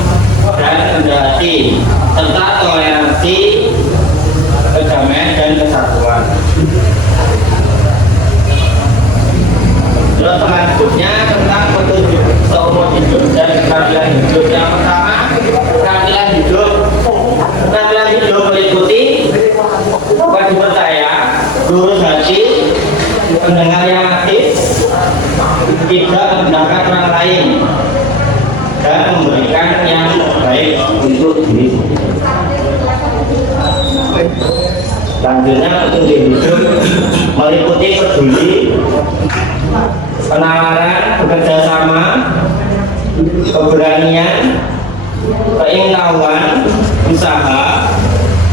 dan rendah hati serta toleransi, kedamaian dan kesatuan. Terus selanjutnya tentang petunjuk seumur hidup dan keterampilan hidup. Yang pertama, keterampilan hidup. Keterampilan hidup meliputi wajib percaya, lurus hati, pendengar yang aktif, tidak merendahkan orang lain, dan memberikan yang terbaik untuk diri. Selanjutnya petunjuk hidup meliputi peduli, penawaran, bekerja sama, keberanian, keinginan, usaha,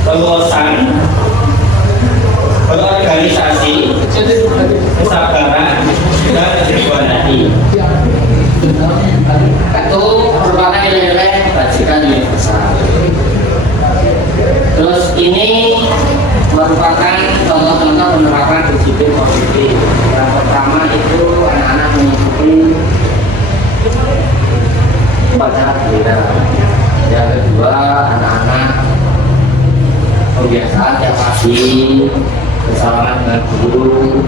keluasan, berorganisasi, kesabaran, dan kejujuran hati. Itu merupakan nilai-nilai kebajikan universal. Terus ini merupakan contoh-contoh penerapan disiplin positif. Yang pertama itu anak-anak mengikuti upacara bendera. Yang kedua anak-anak kebiasaan tiap pagi bersalaman dengan guru,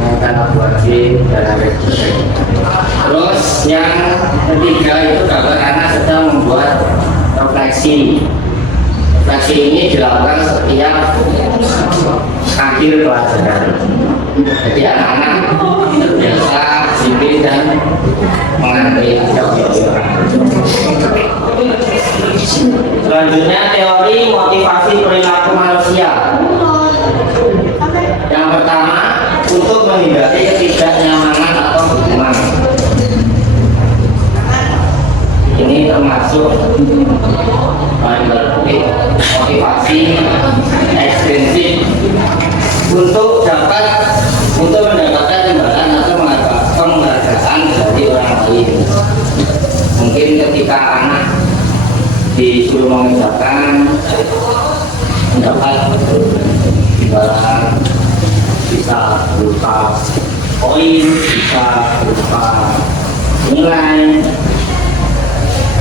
mengenalkan lagu wajib dan lain sebagainya. Terus yang ketiga itu dapat anak sedang membuat refleksi. Refleksi ini dilakukan setiap akhir pelajaran. Jadi anak-anak terbiasa disiplin dan mengerti Selanjutnya teori motivasi perilaku manusia. Yang pertama, untuk menghindari ketidaknyamanan atau hukuman. Ini termasuk motivasi ekstrinsik untuk mendapatkan imbalan atau penghargaan dari orang lain. Mungkin ketika anak disuruh mengerjakan mendapat imbalan, bisa berupa koin, bisa berupa nilai.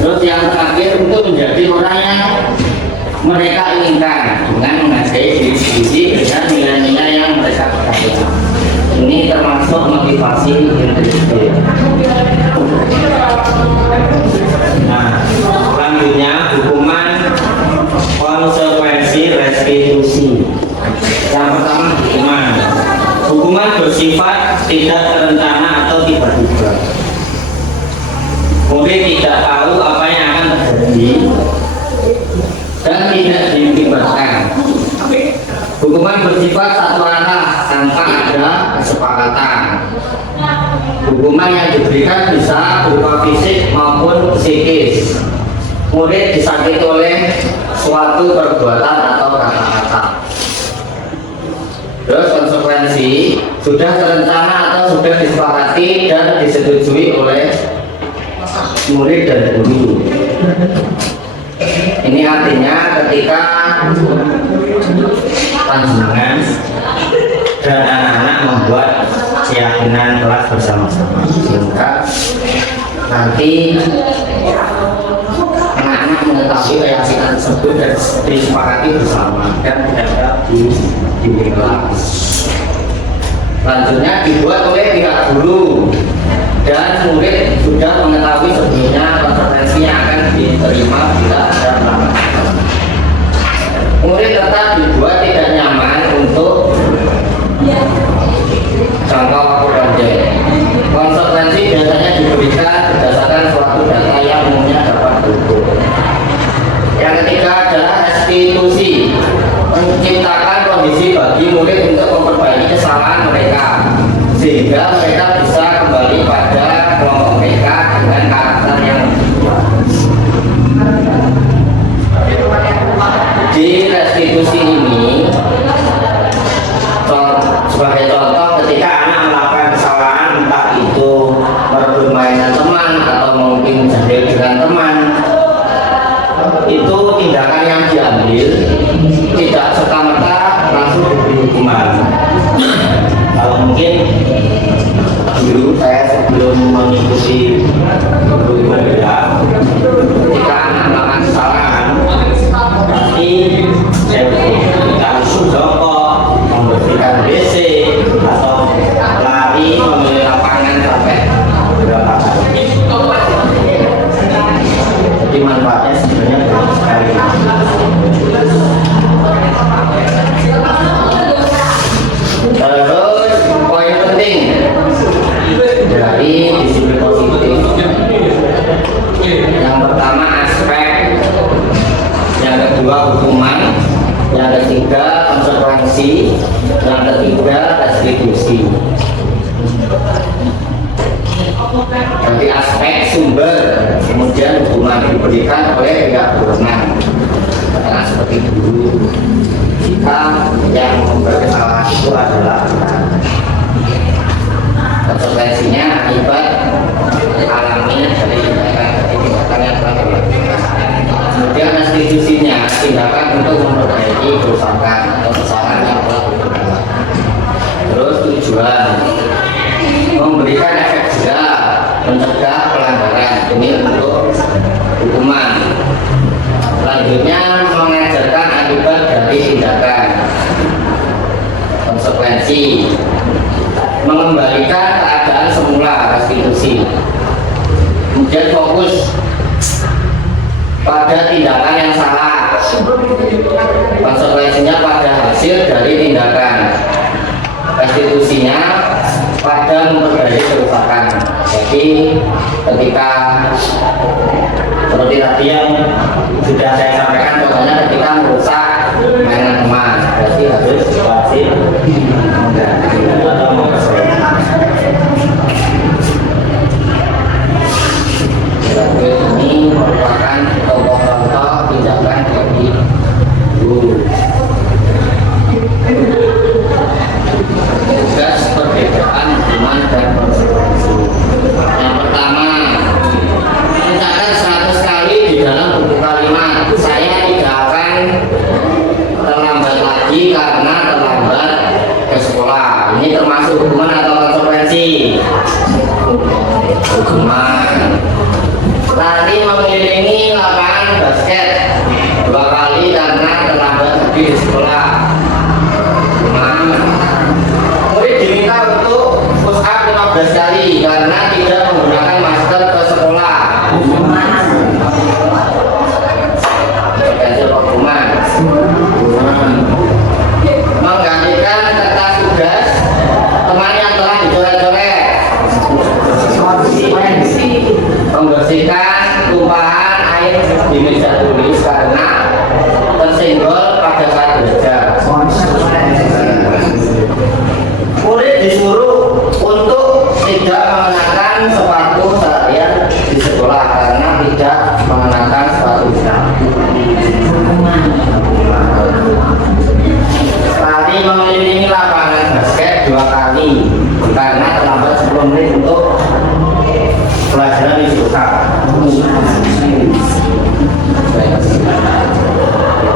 Terus yang terakhir untuk menjadi orang yang mereka inginkan dengan menghargai diri sendiri dengan nilai-nilai yang mereka ketahui. Ini termasuk motivasi intrinsik. Nah, selanjutnya hukuman konsekuensi restitusi. Yang pertama hukuman bersifat tidak terencana atau tiba-tiba. Murid tidak tahu apa yang akan terjadi dan tidak diinginkan. Hukuman bersifat satu arah tanpa ada kesepakatan. Hukuman yang diberikan bisa berupa fisik maupun psikis. Murid disakiti oleh suatu perbuatan atau kata-kata. Terus konsekuensi sudah terencana atau sudah disepakati dan disetujui oleh murid dan guru. Ini artinya ketika panjenengan dan anak-anak membuat keyakinan kelas bersama-sama, sehingga nanti anak-anak mengetahui keyakinan tersebut dan disepakati bersama dan tidak ada di kelas. Selanjutnya dibuat oleh pihak guru dan murid sudah mengetahui sebelumnya konsekuensi yang akan diterima bila ada pelanggaran. Murid tetap dibuat tidak nyaman untuk jangka waktu panjang. Konsekuensi biasanya diberikan berdasarkan suatu data yang umumnya dapat diukur. Yang ketiga adalah restitusi, menciptakan kondisi bagi murid untuk memperbaiki kesalahan mereka sehingga mereka bisa kembali pada kelompok mereka dengan karakter yang di restitusi ini. Sebagai contoh, ketika anak melakukan kesalahan, entah itu merebut mainan teman atau mungkin jahil dengan teman, itu tindakan yang diambil tidak serta-merta langsung diberi hukuman. Kalau mungkin dulu saya sebelum mengikuti guru beda, manfaatnya sebenarnya banyak sekali. Terus poin penting dari disiplin positif, yang pertama aspek, yang kedua hukuman, yang ketiga konsekuensi, yang ketiga retribusi. Jadi aspek sumber, kemudian hukuman diberikan oleh pihak berwenang. Karena seperti dulu, jika yang membuat kesalahan itu adalah konsekuensinya akibat alami dari tindakan yang telah dilakukan. Kemudian restitusinya tindakan untuk memperbaiki kerusakan atau kesalahan yang telah dilakukan. Terus tujuan memberikan efek jerah, mencegah pelanggaran, ini untuk hukuman. Selanjutnya mengajarkan akibat dari tindakan, konsekuensi, mengembalikan keadaan semula, restitusi. Kemudian fokus pada tindakan yang salah, konsekuensinya pada hasil dari tindakan, restitusinya pada memperbaiki kerusakan. Jadi ketika seperti tadi yang sudah saya sampaikan, contohnya ketika merusak mainan teman, berarti harus wajib mengganti atau memperbaiki. Ini merupakan contoh-contoh tindakan dari guru. Tugas perbedaan hukuman dan konsekuensi. Yang pertama, mencatat 100 kali di dalam buku kalimat, saya tidak akan terlambat lagi karena terlambat ke sekolah. Ini termasuk hukuman atau konsekuensi? Hukuman. Lari mengelilingi lapangan basket 2 kali karena terlambat lagi di sekolah. Hukuman. Murid diminta untuk push up 15 kali karena tidak menggunakan masker ke sekolah. Hukuman. Menggantikan kertas tugas teman yang telah dicoret-coret. Membersihkan tumpahan air di meja tulis karena tersenggol pada saat belajar. Murid disuruh untuk tidak mengenakan sepatu seharian di sekolah karena tidak mengenakan sepatu. Lari mengelilingi lapangan basket 2 kali karena terlambat 10 menit untuk pelajaran di sekolah.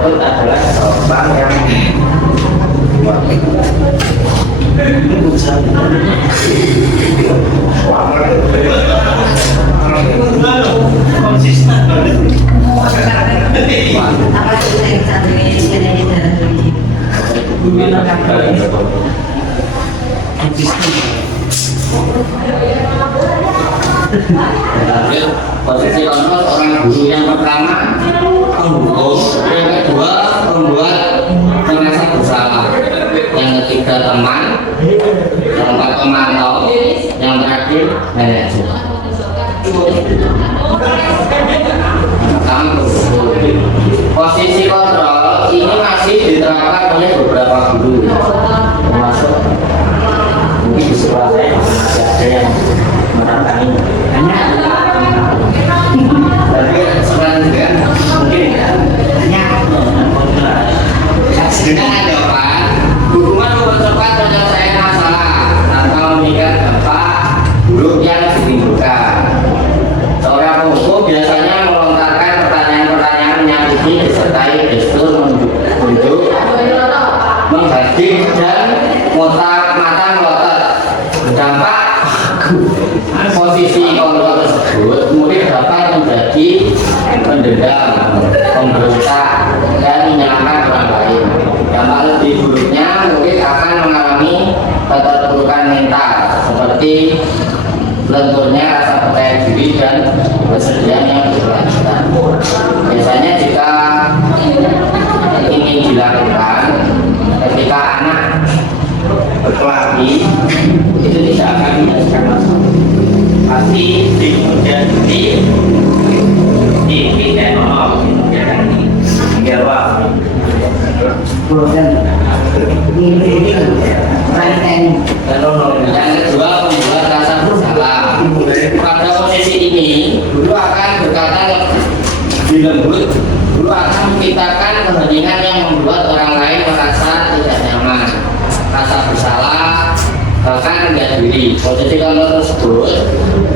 Itu adalah jawaban yang konsisten. Posisi kontrol orang guru yang pertama menghukum, yang kedua membuat merasa bersalah, yang ketiga teman, yang keempat pemantau, yang terakhir manajer. Posisi kontrol ini masih diterapkan oleh beberapa guru, termasuk mungkin di sekolah saya masih ada yang menerapkan ini. Tapi sekarang juga mungkin ya sedang ada apa? Hukuman mempercepat penyelesaian masalah tanpa memikirkan dampak buruk yang ditimbulkan. Seorang penghukum biasanya melontarkan pertanyaan-pertanyaan menyakiti disertai gestur menunjuk, menghadik dan mata melotot. Dampak posisi kontrol tersebut murid dapat menjadi pendendam, pemberontak, dan menyalahkan orang lain. Dampak lebih buruknya murid akan mengalami keterpurukan mental seperti lenturnya rasa percaya diri dan kesedihan yang berkelanjutan. biasanya jika ingin dilakukan ketika anak berkelahi itu tidak akan dihasilkan masalah. Pasti di kemudian di biar apa? Yang kedua, membuat rasa bersalah. Pada posisi ini, guru akan berkata lebih lembut. Guru akan menciptakan keheningan yang membuat orang lain merasa tidak nyaman, rasa bersalah, bahkan rendah diri. Posisi kontrol tersebut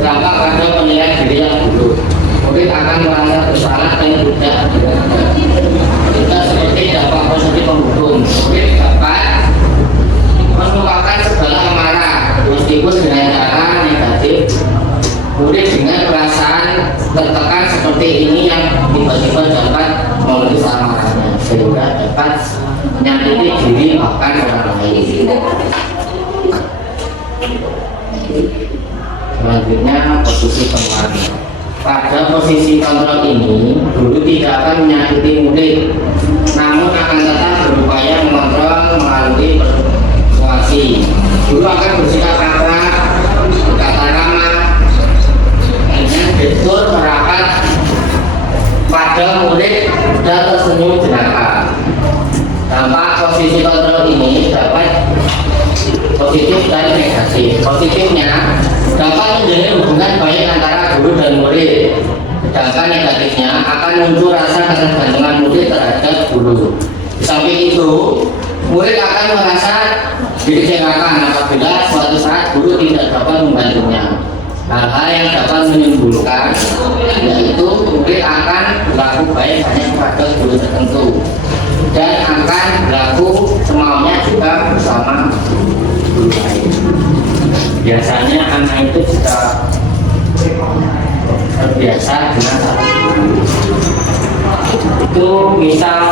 dampak pada penilaian diri yang buruk. Mungkin akan merasa bersalah dan tidak seperti dampak positif penghukum. Mungkin dapat melupakan segala amarah meskipun dengan cara negatif. Murid dengan perasaan tertekan seperti ini yang tiba-tiba dapat melulus amarahnya sehingga dapat menyakiti diri bahkan orang lain. Selanjutnya posisi penguat. Pada posisi kontrol ini, guru tidak akan menyakiti murid, namun akan tetap berupaya mengontrol melalui persuasi. Guru akan bersikap akrab, berkata ramah, dengan gestur merapat pada murid dan tersenyum jenaka. Dampak posisi kontrol ini dapat positif dan negatif. Positifnya dapat menjalin hubungan baik antara guru dan murid, sedangkan negatifnya akan muncul rasa ketergantungan murid terhadap guru. Di samping itu, murid akan merasa dikecewakan apabila suatu saat guru tidak dapat membantunya. Hal-hal yang dapat menimbulkan yaitu murid akan berlaku baik hanya kepada guru tertentu dan akan berlaku semaunya juga bersama guru lain. Biasanya anak itu sudah terbiasa dengan satu itu, misal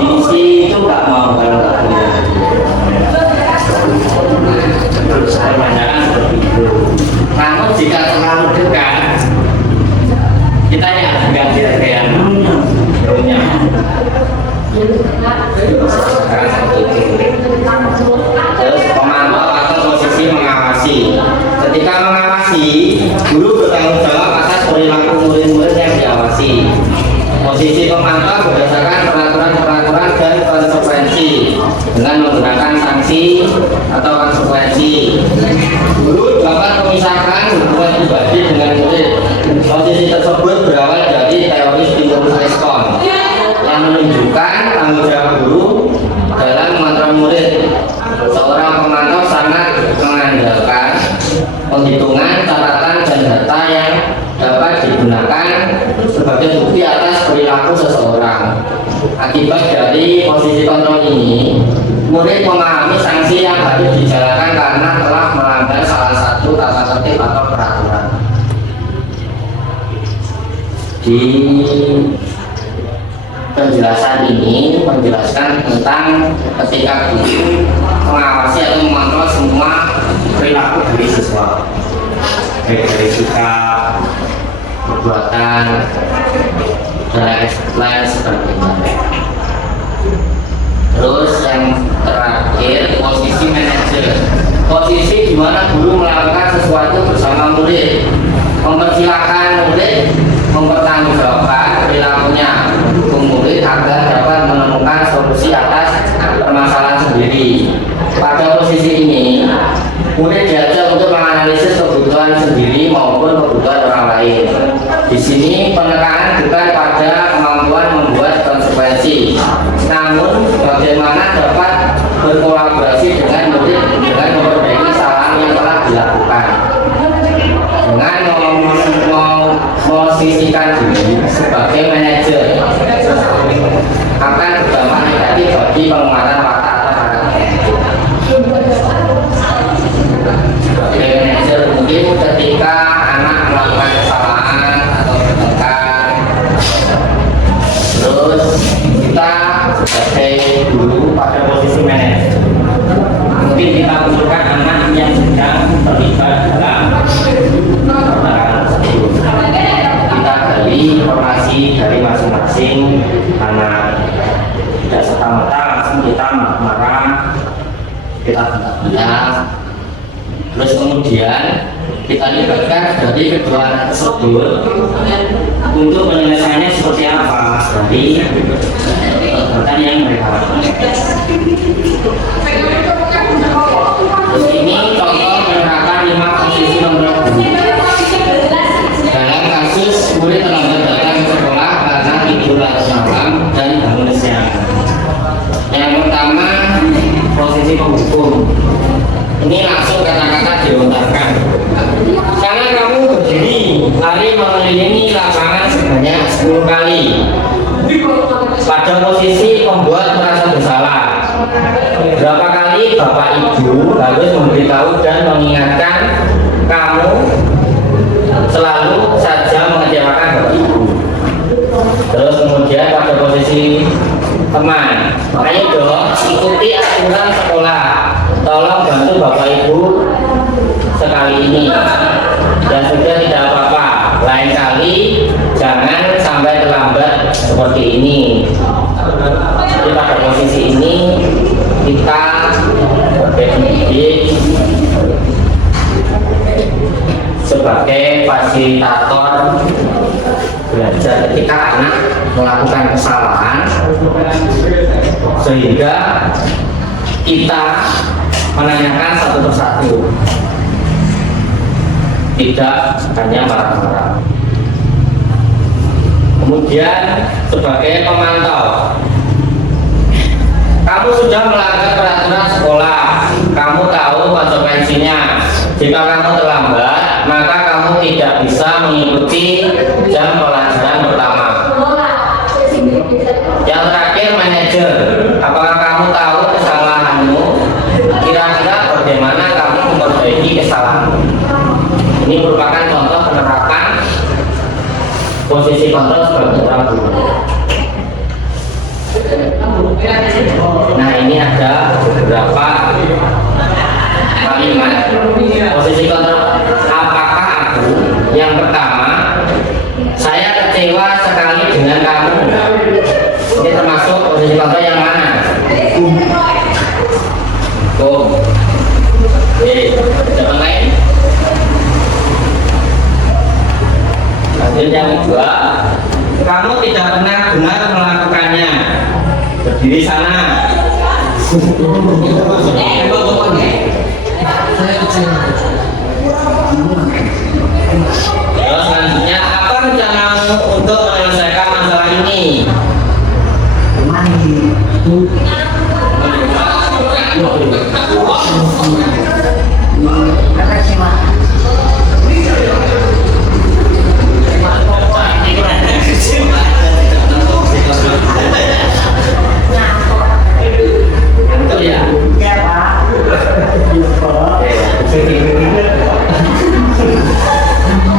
diisi itu nggak mau kalau nggak punya, terus kebanyakan seperti itu. Namun jika terlalu dekat, kita yang ganti yang punya. Terus pemantau atau posisi mengawasi. Ketika mengawasi, guru bertanggung jawab atas perilaku murid-murid yang diawasi. Posisi pemantau berdasarkan peraturan-peraturan dan konsekuensi dengan menggunakan sanksi atau konsekuensi. Guru dapat memisahkan hubungan pribadi dengan murid. Posisi tersebut berawal dari teori stimulus respon yang menunjukkan tanggung jawab guru dalam mengontrol murid. Seorang pemantau sangat mengandalkan penghitungan, catatan, dan data yang dapat digunakan sebagai bukti atas perilaku seseorang. Akibat dari posisi kontrol ini, murid memahami sanksi yang harus dijalankan karena telah melanggar salah satu tata tertib atau peraturan. Di penjelasan ini menjelaskan tentang ketika guru mengawasi atau mengontrol semua perilaku dari siswa, baik dari sikap, perbuatan, dan lain sebagainya. Terus yang terakhir, posisi manajer. Posisi di mana guru melakukan sesuatu bersama murid, mempersilahkan murid mempertanggungjawabkan perilakunya, mendukung murid agar dapat menemukan solusi atas permasalahan sendiri. Pada posisi ini, murid diajak untuk menganalisis kebutuhan sendiri maupun kebutuhan orang lain. Di sini penekanan bukan pada kemampuan membuat konsekuensi, namun bagaimana dapat berkolaborasi dengan murid dengan memperbaiki kesalahan yang telah dilakukan. Dengan memosisikan diri sebagai manajer akan berdampak negatif bagi penguatan watak atau karakter. Sebagai manajer mungkin ketika anak melakukan kesalahan atau bertengkar, terus kita sebagai guru pada posisi manajer mungkin kita butuhkan anak yang sedang terlibat dalam pertengkaran tersebut. Kita gali informasi dari masing-masing karena tidak serta-merta langsung kita marah-marah, kita bantah-bantah. Terus kemudian kita libatkan dari kedua anak tersebut untuk penyelesaiannya seperti apa dari perbuatan yang mereka lakukan. Terus ini contoh menerapkan 5 posisi nomor 2 dalam kasus murid terlambat datang ke sekolah karena tidur larut malam dan bangun siang. Yang pertama, posisi penghukum. Ini langsung kata-kata dilontarkan. Karena kamu berdiri lari mengelilingi lapangan sebanyak 10 kali pada posisi membuat merasa bersalah. Berapa kali Bapak Ibu harus memberitahu dan mengingatkan kamu selalu saja mengecewakan Bapak Ibu. Terus kemudian pada posisi teman, ayo dong ikuti aturan sekolah, tolong bantu Bapak Ibu sekali ini dan sudah tidak apa-apa, lain kali jangan sampai terlambat seperti ini. Jadi pada posisi ini kita sebagai pendidik, sebagai fasilitator belajar ketika anak melakukan kesalahan, sehingga kita menanyakan satu persatu, tidak hanya marah-marah. Kemudian sebagai pemantau, kamu sudah melanggar peraturan sekolah, kamu tahu konsekuensinya. Jika kamu terlambat, maka kamu tidak bisa mengikuti jam pelajaran pertama. Yang terakhir, manajer, apakah kamu tahu kesalahanmu? Kira-kira bagaimana kamu memperbaiki kesalahanmu? Ini merupakan contoh penerapan posisi kontrol sebagai orang guru. Nah, ini ada beberapa kalimat posisi kontrol. Apakah aku? Yang pertama, saya kecewa sekali dengan kamu. Ini termasuk posisi kontrol yang mana? Oke, jawaban lain. Lanjut yang kedua, kamu tidak pernah benar melakukannya. Berdiri sana. Terus selanjutnya, apa rencanamu untuk menyelesaikan masalah ini?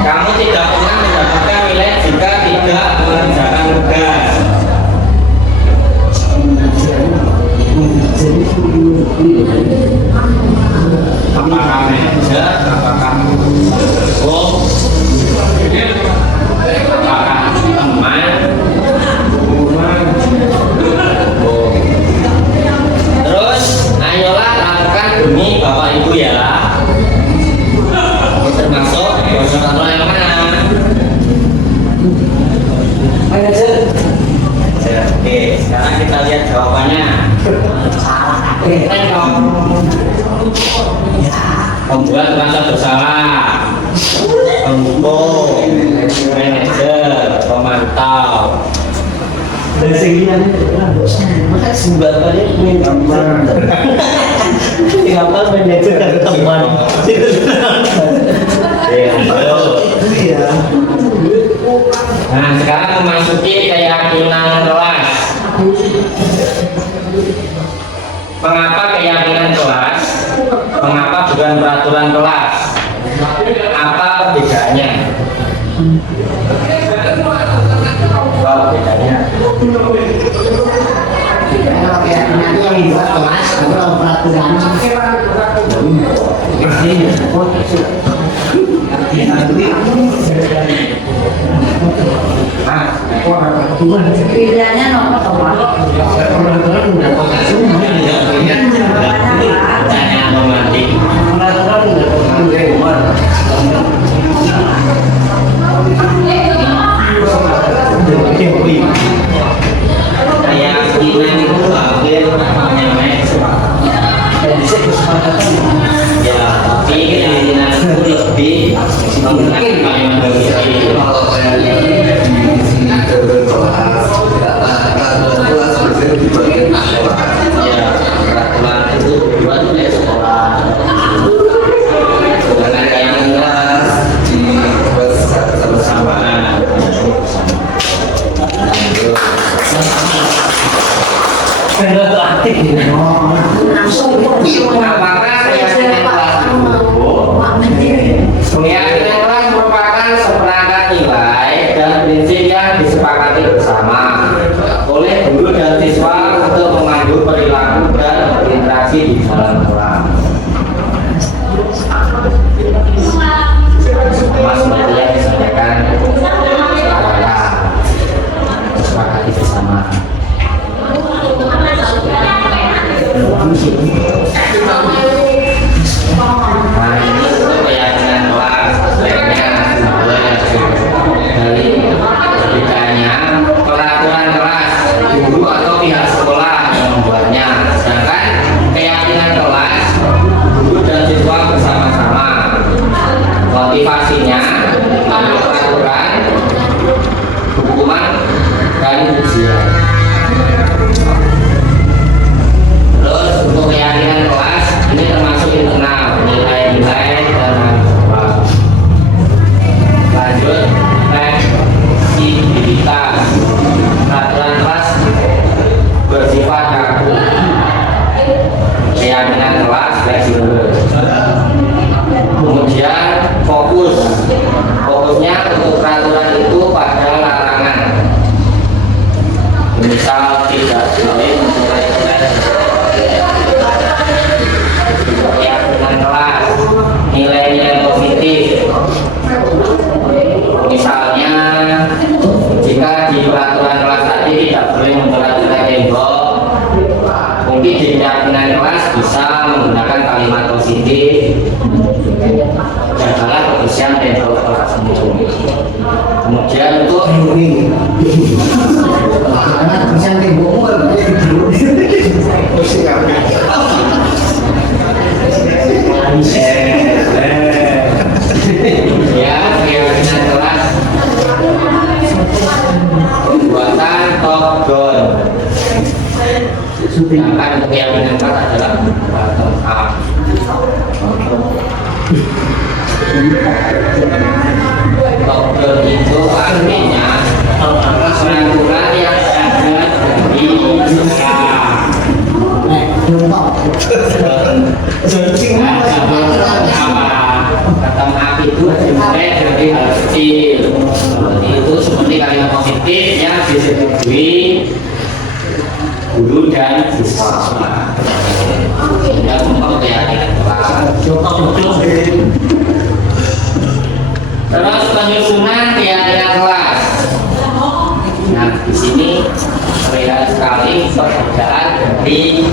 Kamu tidak pernah mendapatkan nilai jika tidak mengerjakan tugas. Apakah manajer, apakah hukum, apakah teman? Terus, ayolah lakukan demi Bapak Ibu ya. Termasuk proses kontrol yang mana? Oke, sekarang kita lihat jawabannya. Membuat merasa bersalah, penghukum, manajer, pemantau. Manajer dan teman. Nah, sekarang memasuki keyakinan kelas. Mengapa keyakinan kelas? Mengapa bukan peraturan kelas? Apa perbedaannya? Apa bedanya? Kalau keyakinannya yang dibuat kelas, kalau peraturan Pilihannya nomor apa? Tanya romantis. Kayak gini itu hampir nyampe ya, tapi keinginan itu lebih menggunakan kalimat berpikir. Ya, peraturan itu dibuat oleh sekolah. Karena yang bersamaan. Apakah keyakinan kelas keyakinan kelas merupakan seperangkat nilai dan prinsip yang disepakati bersama oleh guru dan siswa untuk memandu perilaku dan berinteraksi di dalam kelas. Mas seperti yang disampaikan disepakati bersama. Nah, ini untuk keyakinan kelas aspeknya dari ketiganya peraturan kelas guru atau pihak sekolah yang membuatnya, sedangkan keyakinan kelas guru dan siswa bersama-sama. Motivasinya peraturan, hukuman, dan ujian. Terus untuk keyakinan kelas ini termasuk internal, nilai-nilai dan kelas. Lanjut fleksibilitas. Peraturan kelas bersifat kaku. Keyakinan kelas fleksibel. Kemudian fokusnya untuk peraturan itu pada larangan. Misal tidak boleh keyakinan kelas, nilai-nilai positif. Misalnya jika di peraturan kelas tadi tidak boleh mencoret-coret tembok, mungkin di keyakinan kelas bisa menggunakan kalimat positif, jagalah kebersihan tembok kelasmu. Kemudian untuk ya, keyakinan kelas pembuatan top down. Sedangkan keyakinan kelas adalah bottom up. Top down itu artinya peraturan yang ada di bottom up itu dimulai dari hal kecil. Itu seperti kalimat positif yang disetujui guru dan siswa. Ya, memang keyakinan kelas. Terus penyusunan keyakinan kelas. Nah, di sini terlihat sekali perbedaan dari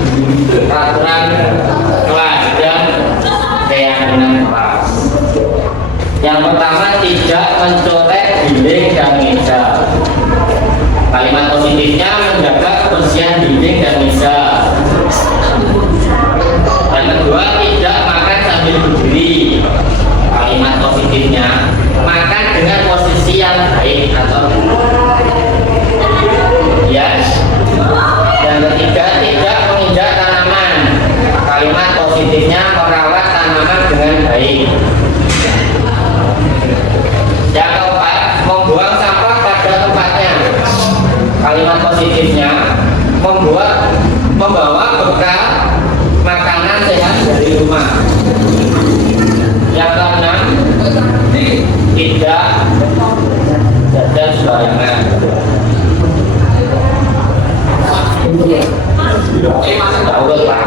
peraturan kelas dan keyakinan kelas. Yang pertama, tidak mencoret dinding dan meja. Kalimat positifnya menjaga kebersihan dinding dan meja. Yang kedua, tidak makan sambil berdiri. Kalimat positifnya makan dengan posisi yang baik atau ya. Yang ketiga, tidak menginjak tanaman. Kalimat positifnya merawat tanaman dengan baik. Yang keempat, membuang sampah pada tempatnya. Kalimat positifnya membawa bekal makanan sehat dari rumah. Yang keenam, tidak jajan sembarangan. Tahu Pak?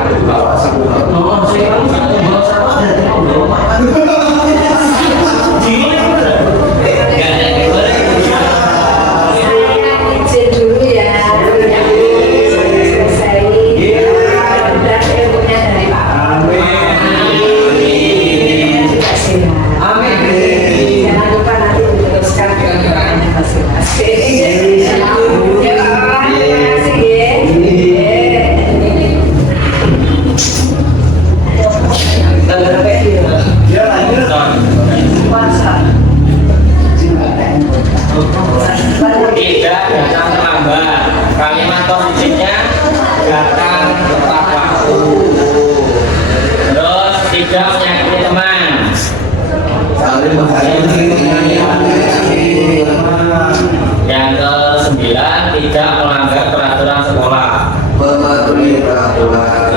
tidak melanggar peraturan sekolah. mematuhi peraturan.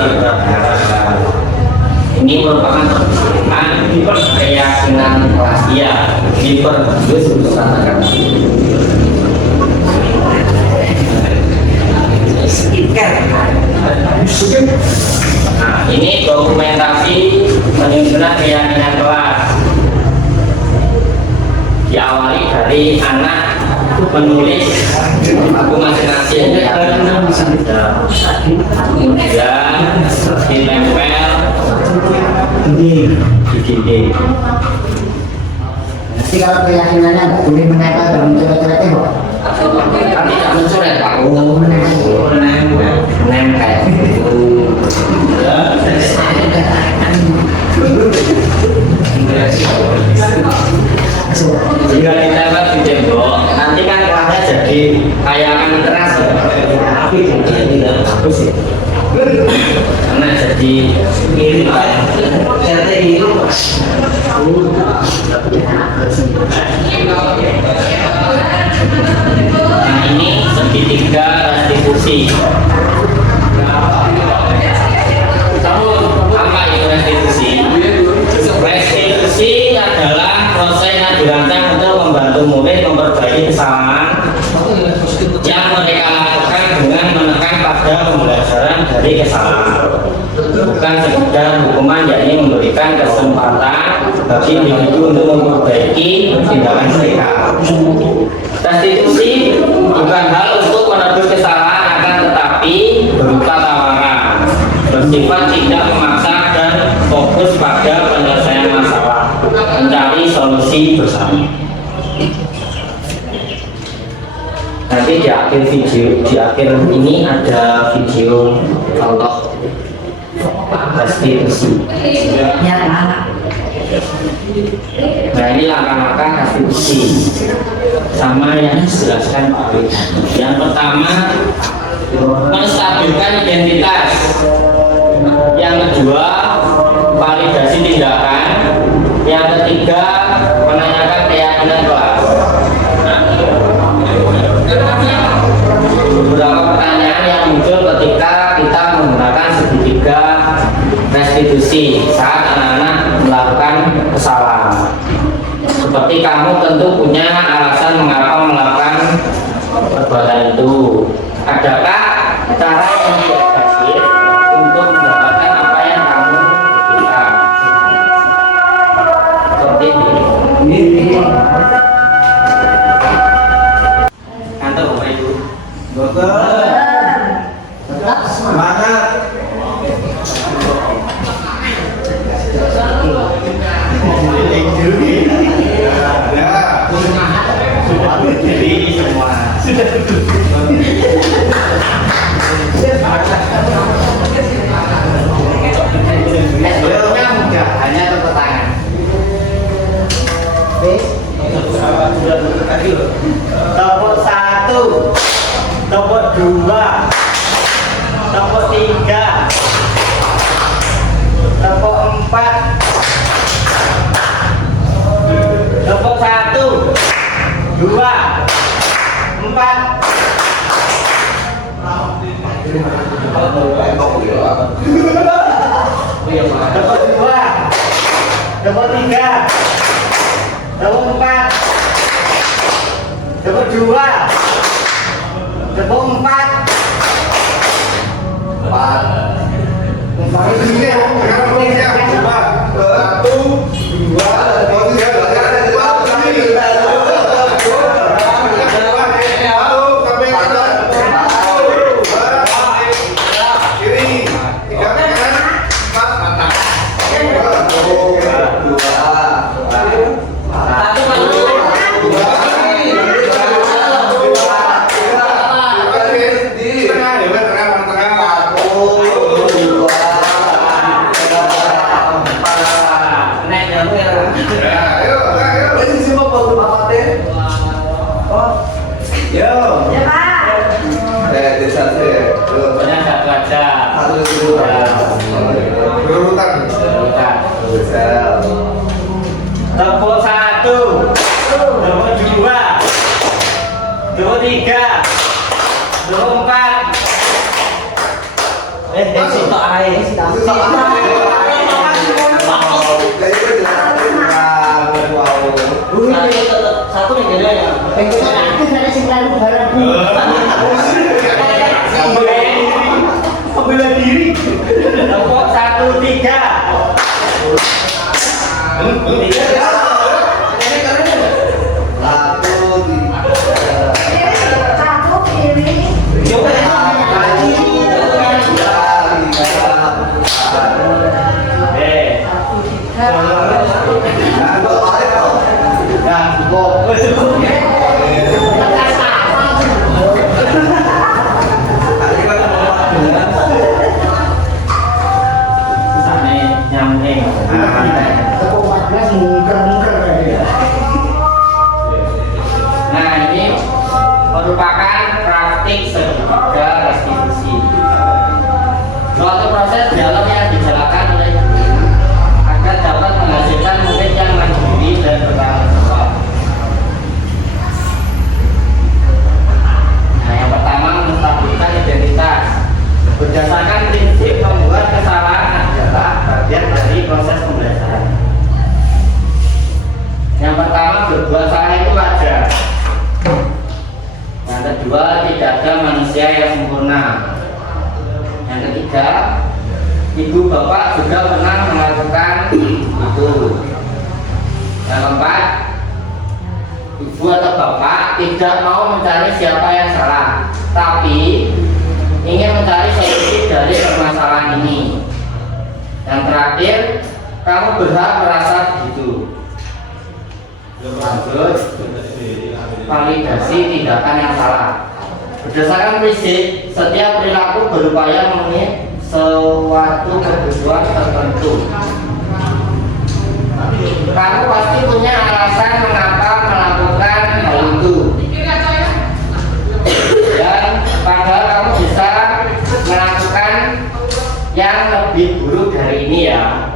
Ini merupakan keyakinan rahasia diperbagus untuk kata-kata. Nah, ini dokumentasi penyusunan keyakinan kelas. Diawali dari anak menulis buku masing-masing, kemudian ditempel di dinding. Jadi kalau keyakinannya nggak boleh menempel dalam coret-coretnya, Pak. Kan tidak mencoret, Pak. Oh, menempel. Nempel. Jika ditempel di tembok, nanti kan kelasnya jadi kayangan keras ya. Tapi tidak bagus ya. Karena jadi ini Pak. Jadi itu. Nah, ini segitiga restitusi. Apa itu restitusi? Restitusi adalah proses yang dirancang untuk membantu murid memperbaiki kesalahan yang mereka lakukan dengan menekan pada pembelajaran dari kesalahan. Bukan sekedar hukuman, yakni memberikan kesempatan bagi individu untuk memperbaiki tindakan mereka. Restitusi bukan hal untuk menebus kesalahan, akan tetapi berupa tawaran, bersifat tidak memaksa dan fokus pada penyelesaian masalah, mencari solusi bersama. Nanti di akhir video, di akhir ini ada video contoh restitusi. Ya Pak. Nah, ini langkah-langkah restitusi sama yang dijelaskan Pak Wid. Yang pertama, menstabilkan identitas. Yang kedua, validasi tindakan. Yang ketiga, menanyakan keyakinan kelas. Beberapa pertanyaan yang muncul ketika kita menggunakan segitiga restitusi saat anak-anak melakukan kesalahan. Seperti kamu tentu punya alasan mengapa melakukan perbuatan itu. Adakah cara yang efektif untuk mendapatkan apa yang kamu butuhkan? Seperti ini. Kantor Bapak Ibu. Tetap semangat. Jadi semua. Sebelumnya mudah, hanya tepuk tangan. Topok 1, topok 2, topok 3, topok 4, topok 1, 2, 4. Topok 2, topok 3, topok 4, topok 2, topok 4. Satu nih gede ya. Pengen aku dari sing lalu barang. Membela diri. Kelompok 1, 3. Nah, ini merupakan praktik segitiga restitusi. Suatu proses dialog yang dijalankan oleh agar dapat menghasilkan murid yang mandiri dan bertanggung jawab. Nah, yang pertama menstabilkan identitas. Berdasarkan prinsip membuat kesalahan adalah bagian dari proses pembelajaran. Yang pertama, berbuat salah itu wajar. Yang kedua, tidak ada manusia yang sempurna. Yang ketiga, ibu bapak juga pernah melakukan itu. Yang keempat, ibu atau bapak tidak mau mencari siapa yang salah, tapi ingin mencari solusi dari permasalahan ini. Yang terakhir, kamu berhak merasa begitu. Lanjut, validasi tindakan yang salah. Berdasarkan prinsip, setiap perilaku berupaya memenuhi suatu kebutuhan tertentu. Kamu pasti punya alasan mengapa melakukan hal itu. Dan padahal kamu bisa melakukan yang lebih buruk dari ini ya.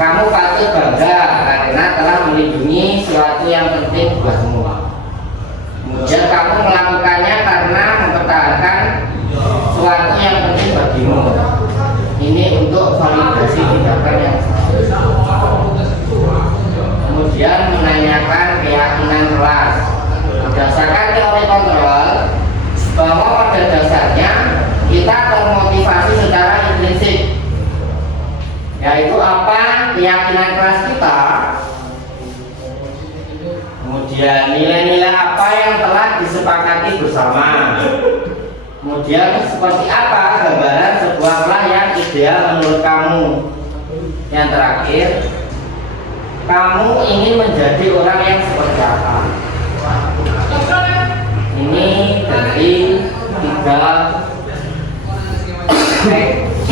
Kamu patut bangga karena telah melindungi sesuatu yang penting buatmu. Kemudian kamu melakukannya karena mempertahankan sesuatu yang penting bagimu. Ini untuk validasi tindakan yang salah. Kemudian menanyakan keyakinan kelas. Berdasarkan teori kontrol, bahwa pada dasarnya kita termotivasi secara intrinsik, yaitu apa keyakinan kelas kita, kemudian nilai-nilai apa yang telah disepakati bersama, kemudian seperti apa gambaran sebuah kelas yang ideal menurut kamu, yang terakhir, kamu ingin menjadi orang yang seperti apa. Ini dari 3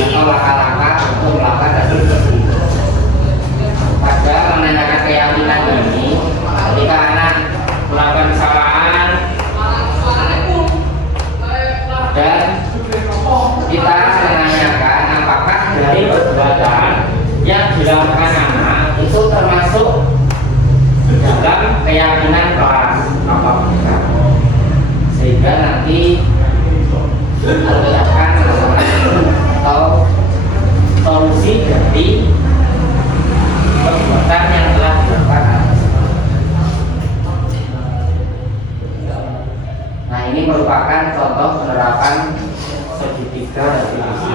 atau langkah-langkah untuk melakukan restitusi. Pada menanyakan keyakinan ini, ketika anak melakukan kesalahan dan kita menanyakan apakah dari perbuatan yang dilakukan anak itu termasuk dalam keyakinan kelas apa bukan, sehingga nanti akan atau solusi dari perbuatan yang telah dilakukan. Nah, ini merupakan contoh penerapan segitiga restitusi.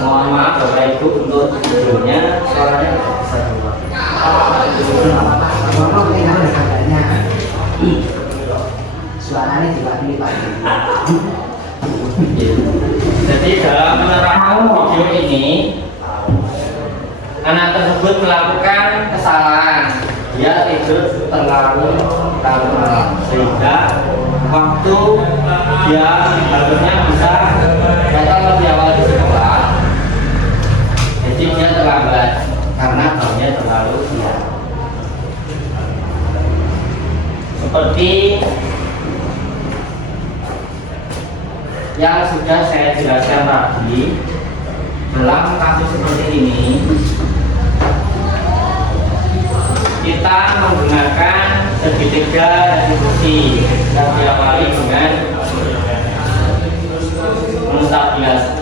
Mohon maaf Bapak Ibu untuk videonya, suaranya tidak bisa keluar. Ngomong tinggal kabarnya. Suaranya juga Pak. Jadi dalam menerangkan video ini, anak tersebut melakukan kesalahan. Dia tidur terlalu malam sehingga waktu dia harusnya bisa datang lebih awal di sekolah, jadi dia terlambat karena bangunnya terlalu siang. Seperti yang sudah saya jelaskan tadi, dalam kasus seperti ini kita menggunakan segitiga retribusi yang diawali dengan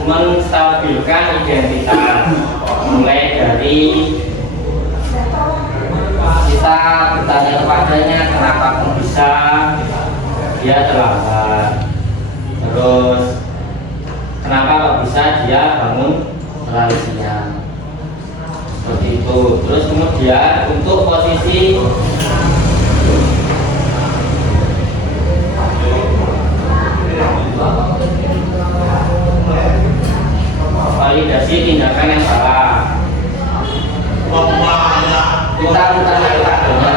menstabilkan identitas, mulai dari kita bertanya kepadanya kenapa kok bisa dia terlambat, terus kenapa kok bisa dia bangun terlalu siang, seperti itu. Terus kemudian untuk posisi validasi tindakan yang salah, kita bertanya kepadanya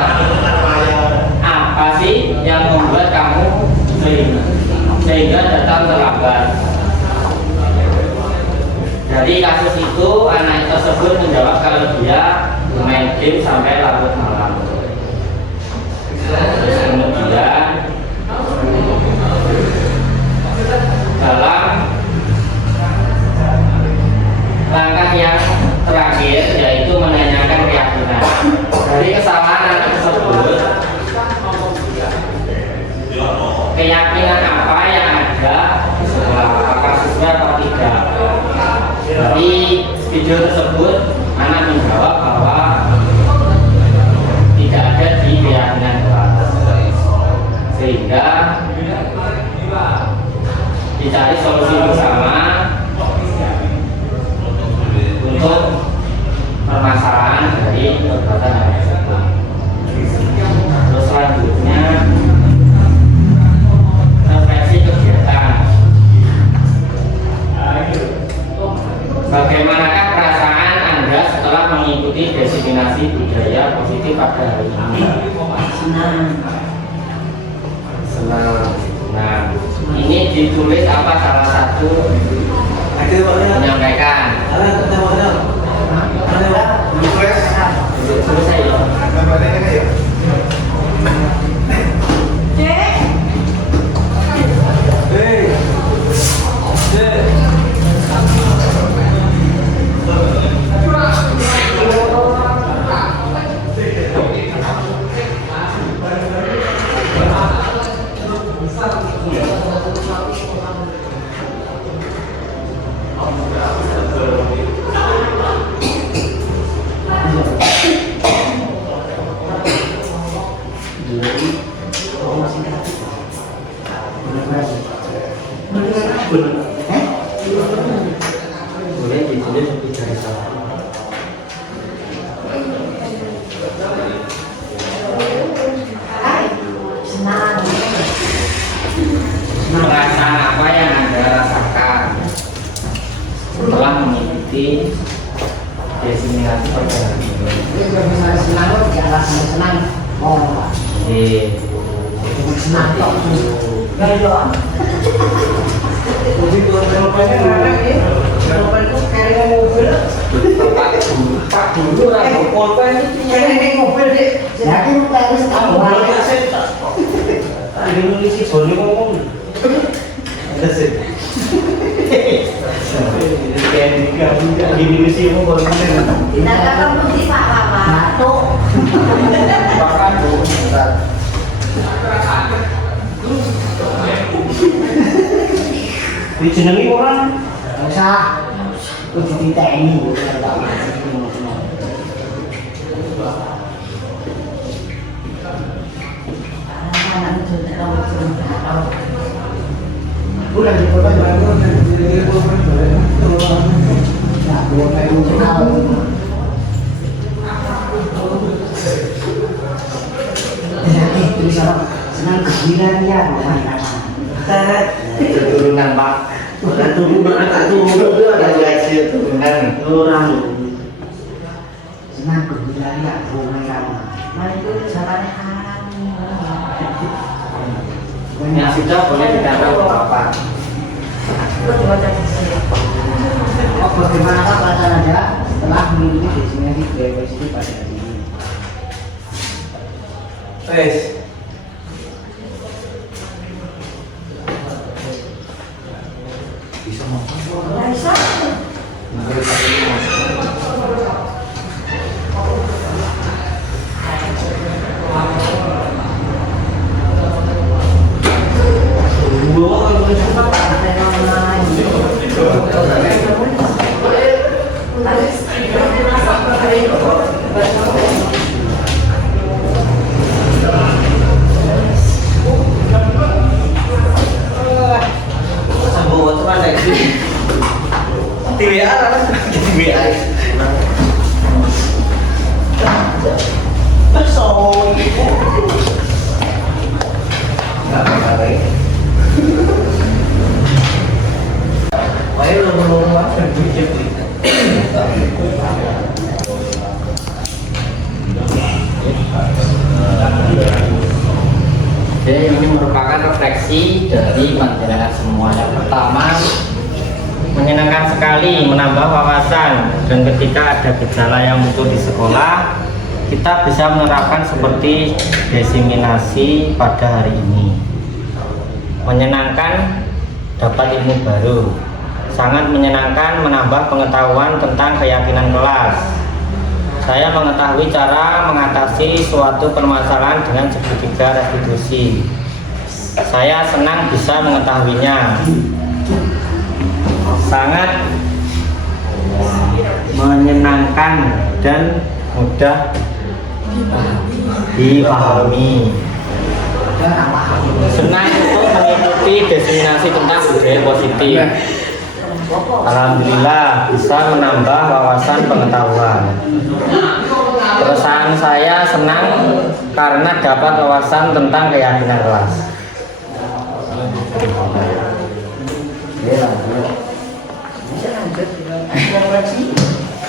apa sih yang membuat kamu sehingga datang terlambat. Dari kasus itu anak tersebut menjawab kalau dia bermain game sampai larut malam. Terus kemudian dalam langkah yang terakhir yaitu menanyakan keyakinan. Dari kesalahan anak tersebut, keyakinan apa yang ada di sekolah, apakah sesuai atau tidak. Dari video tersebut anak menjawab bahwa tidak ada di keyakinan kelas, sehingga dicari solusi bersama untuk permasalahan dari perbuatan anak tersebut. Terus selanjutnya refleksi kegiatan. Bagaimanakah perasaan Anda setelah mengikuti desiminasi budaya positif pada hari ini? Senang. Nah, ini ditulis apa salah satu menyampaikan. Selesai ya. Boleh ditulis lebih dari satu. Perasaan apa yang Anda rasakan setelah mengikuti desiminasi perjalanan ini? Senang, jangan senang. Oh, senang kok. Pak dulu rambut kota ini mobil deh. Jadi lu harus tahu. ini nulis Joni ngomong. Ada sih. Kayak di Indonesia mau Dijenengi ora? Usah. Ku dititeni bukan tak mati. Bukan di kota baru nah, dua kayu kenal. Tulisan senang kegilaan ya, Turunan Pak. Turunan turunan. senang kegilaan ya, rumah kamu. Mari itu jawabannya Yang sudah boleh ditambah ke Bapak. Oh, bagaimana Pak Anda setelah mengikuti destinasi budaya positif pada hari ini? Jadi ini merupakan refleksi dari panjenengan semua. Yang pertama, menyenangkan sekali menambah wawasan, dan ketika ada gejala yang muncul di sekolah, kita bisa menerapkan seperti diseminasi pada hari ini. Menyenangkan dapat ilmu baru, sangat menyenangkan menambah pengetahuan tentang keyakinan kelas. Saya mengetahui cara mengatasi suatu permasalahan dengan segitiga restitusi. Saya senang bisa mengetahuinya. Sangat menyenangkan dan mudah dipahami. Senang untuk mengikuti diseminasi tentang budaya positif. Alhamdulillah bisa menambah wawasan pengetahuan. Perusahaan saya senang karena dapat wawasan tentang keyakinan kelas.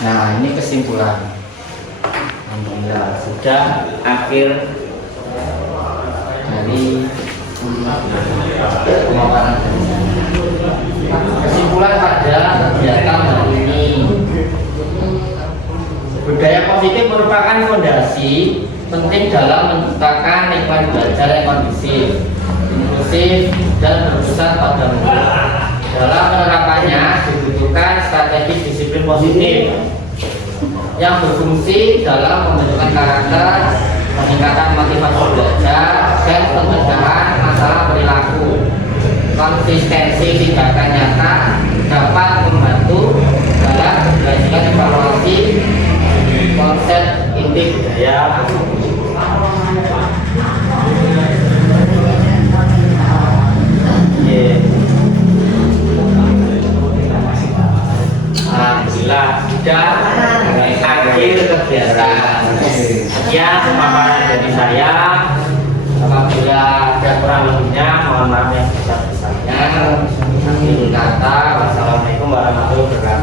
Nah, ini kesimpulan. Alhamdulillah sudah akhir dari pemaparan. Kesimpulan pada kegiatan hari ini, budaya positif merupakan fondasi penting dalam menciptakan lingkungan belajar yang kondusif, inklusif, dan berpusat pada murid. Dalam penerapannya dibutuhkan strategi disiplin positif yang berfungsi dalam membentukkan karakter, peningkatan motivasi belajar, dan pencegahan masalah perilaku. Konsistensi tindakan nyata dapat membantu dalam belajar evaluasi konsep inti budaya. Alhamdulillah sudah akhir kegiatan. Sekian pemaparan dari saya. Apabila ada kurang lebihnya, mohon maaf yang sebesar-besarnya. Akhir kata, wassalamualaikum warahmatullahi wabarakatuh.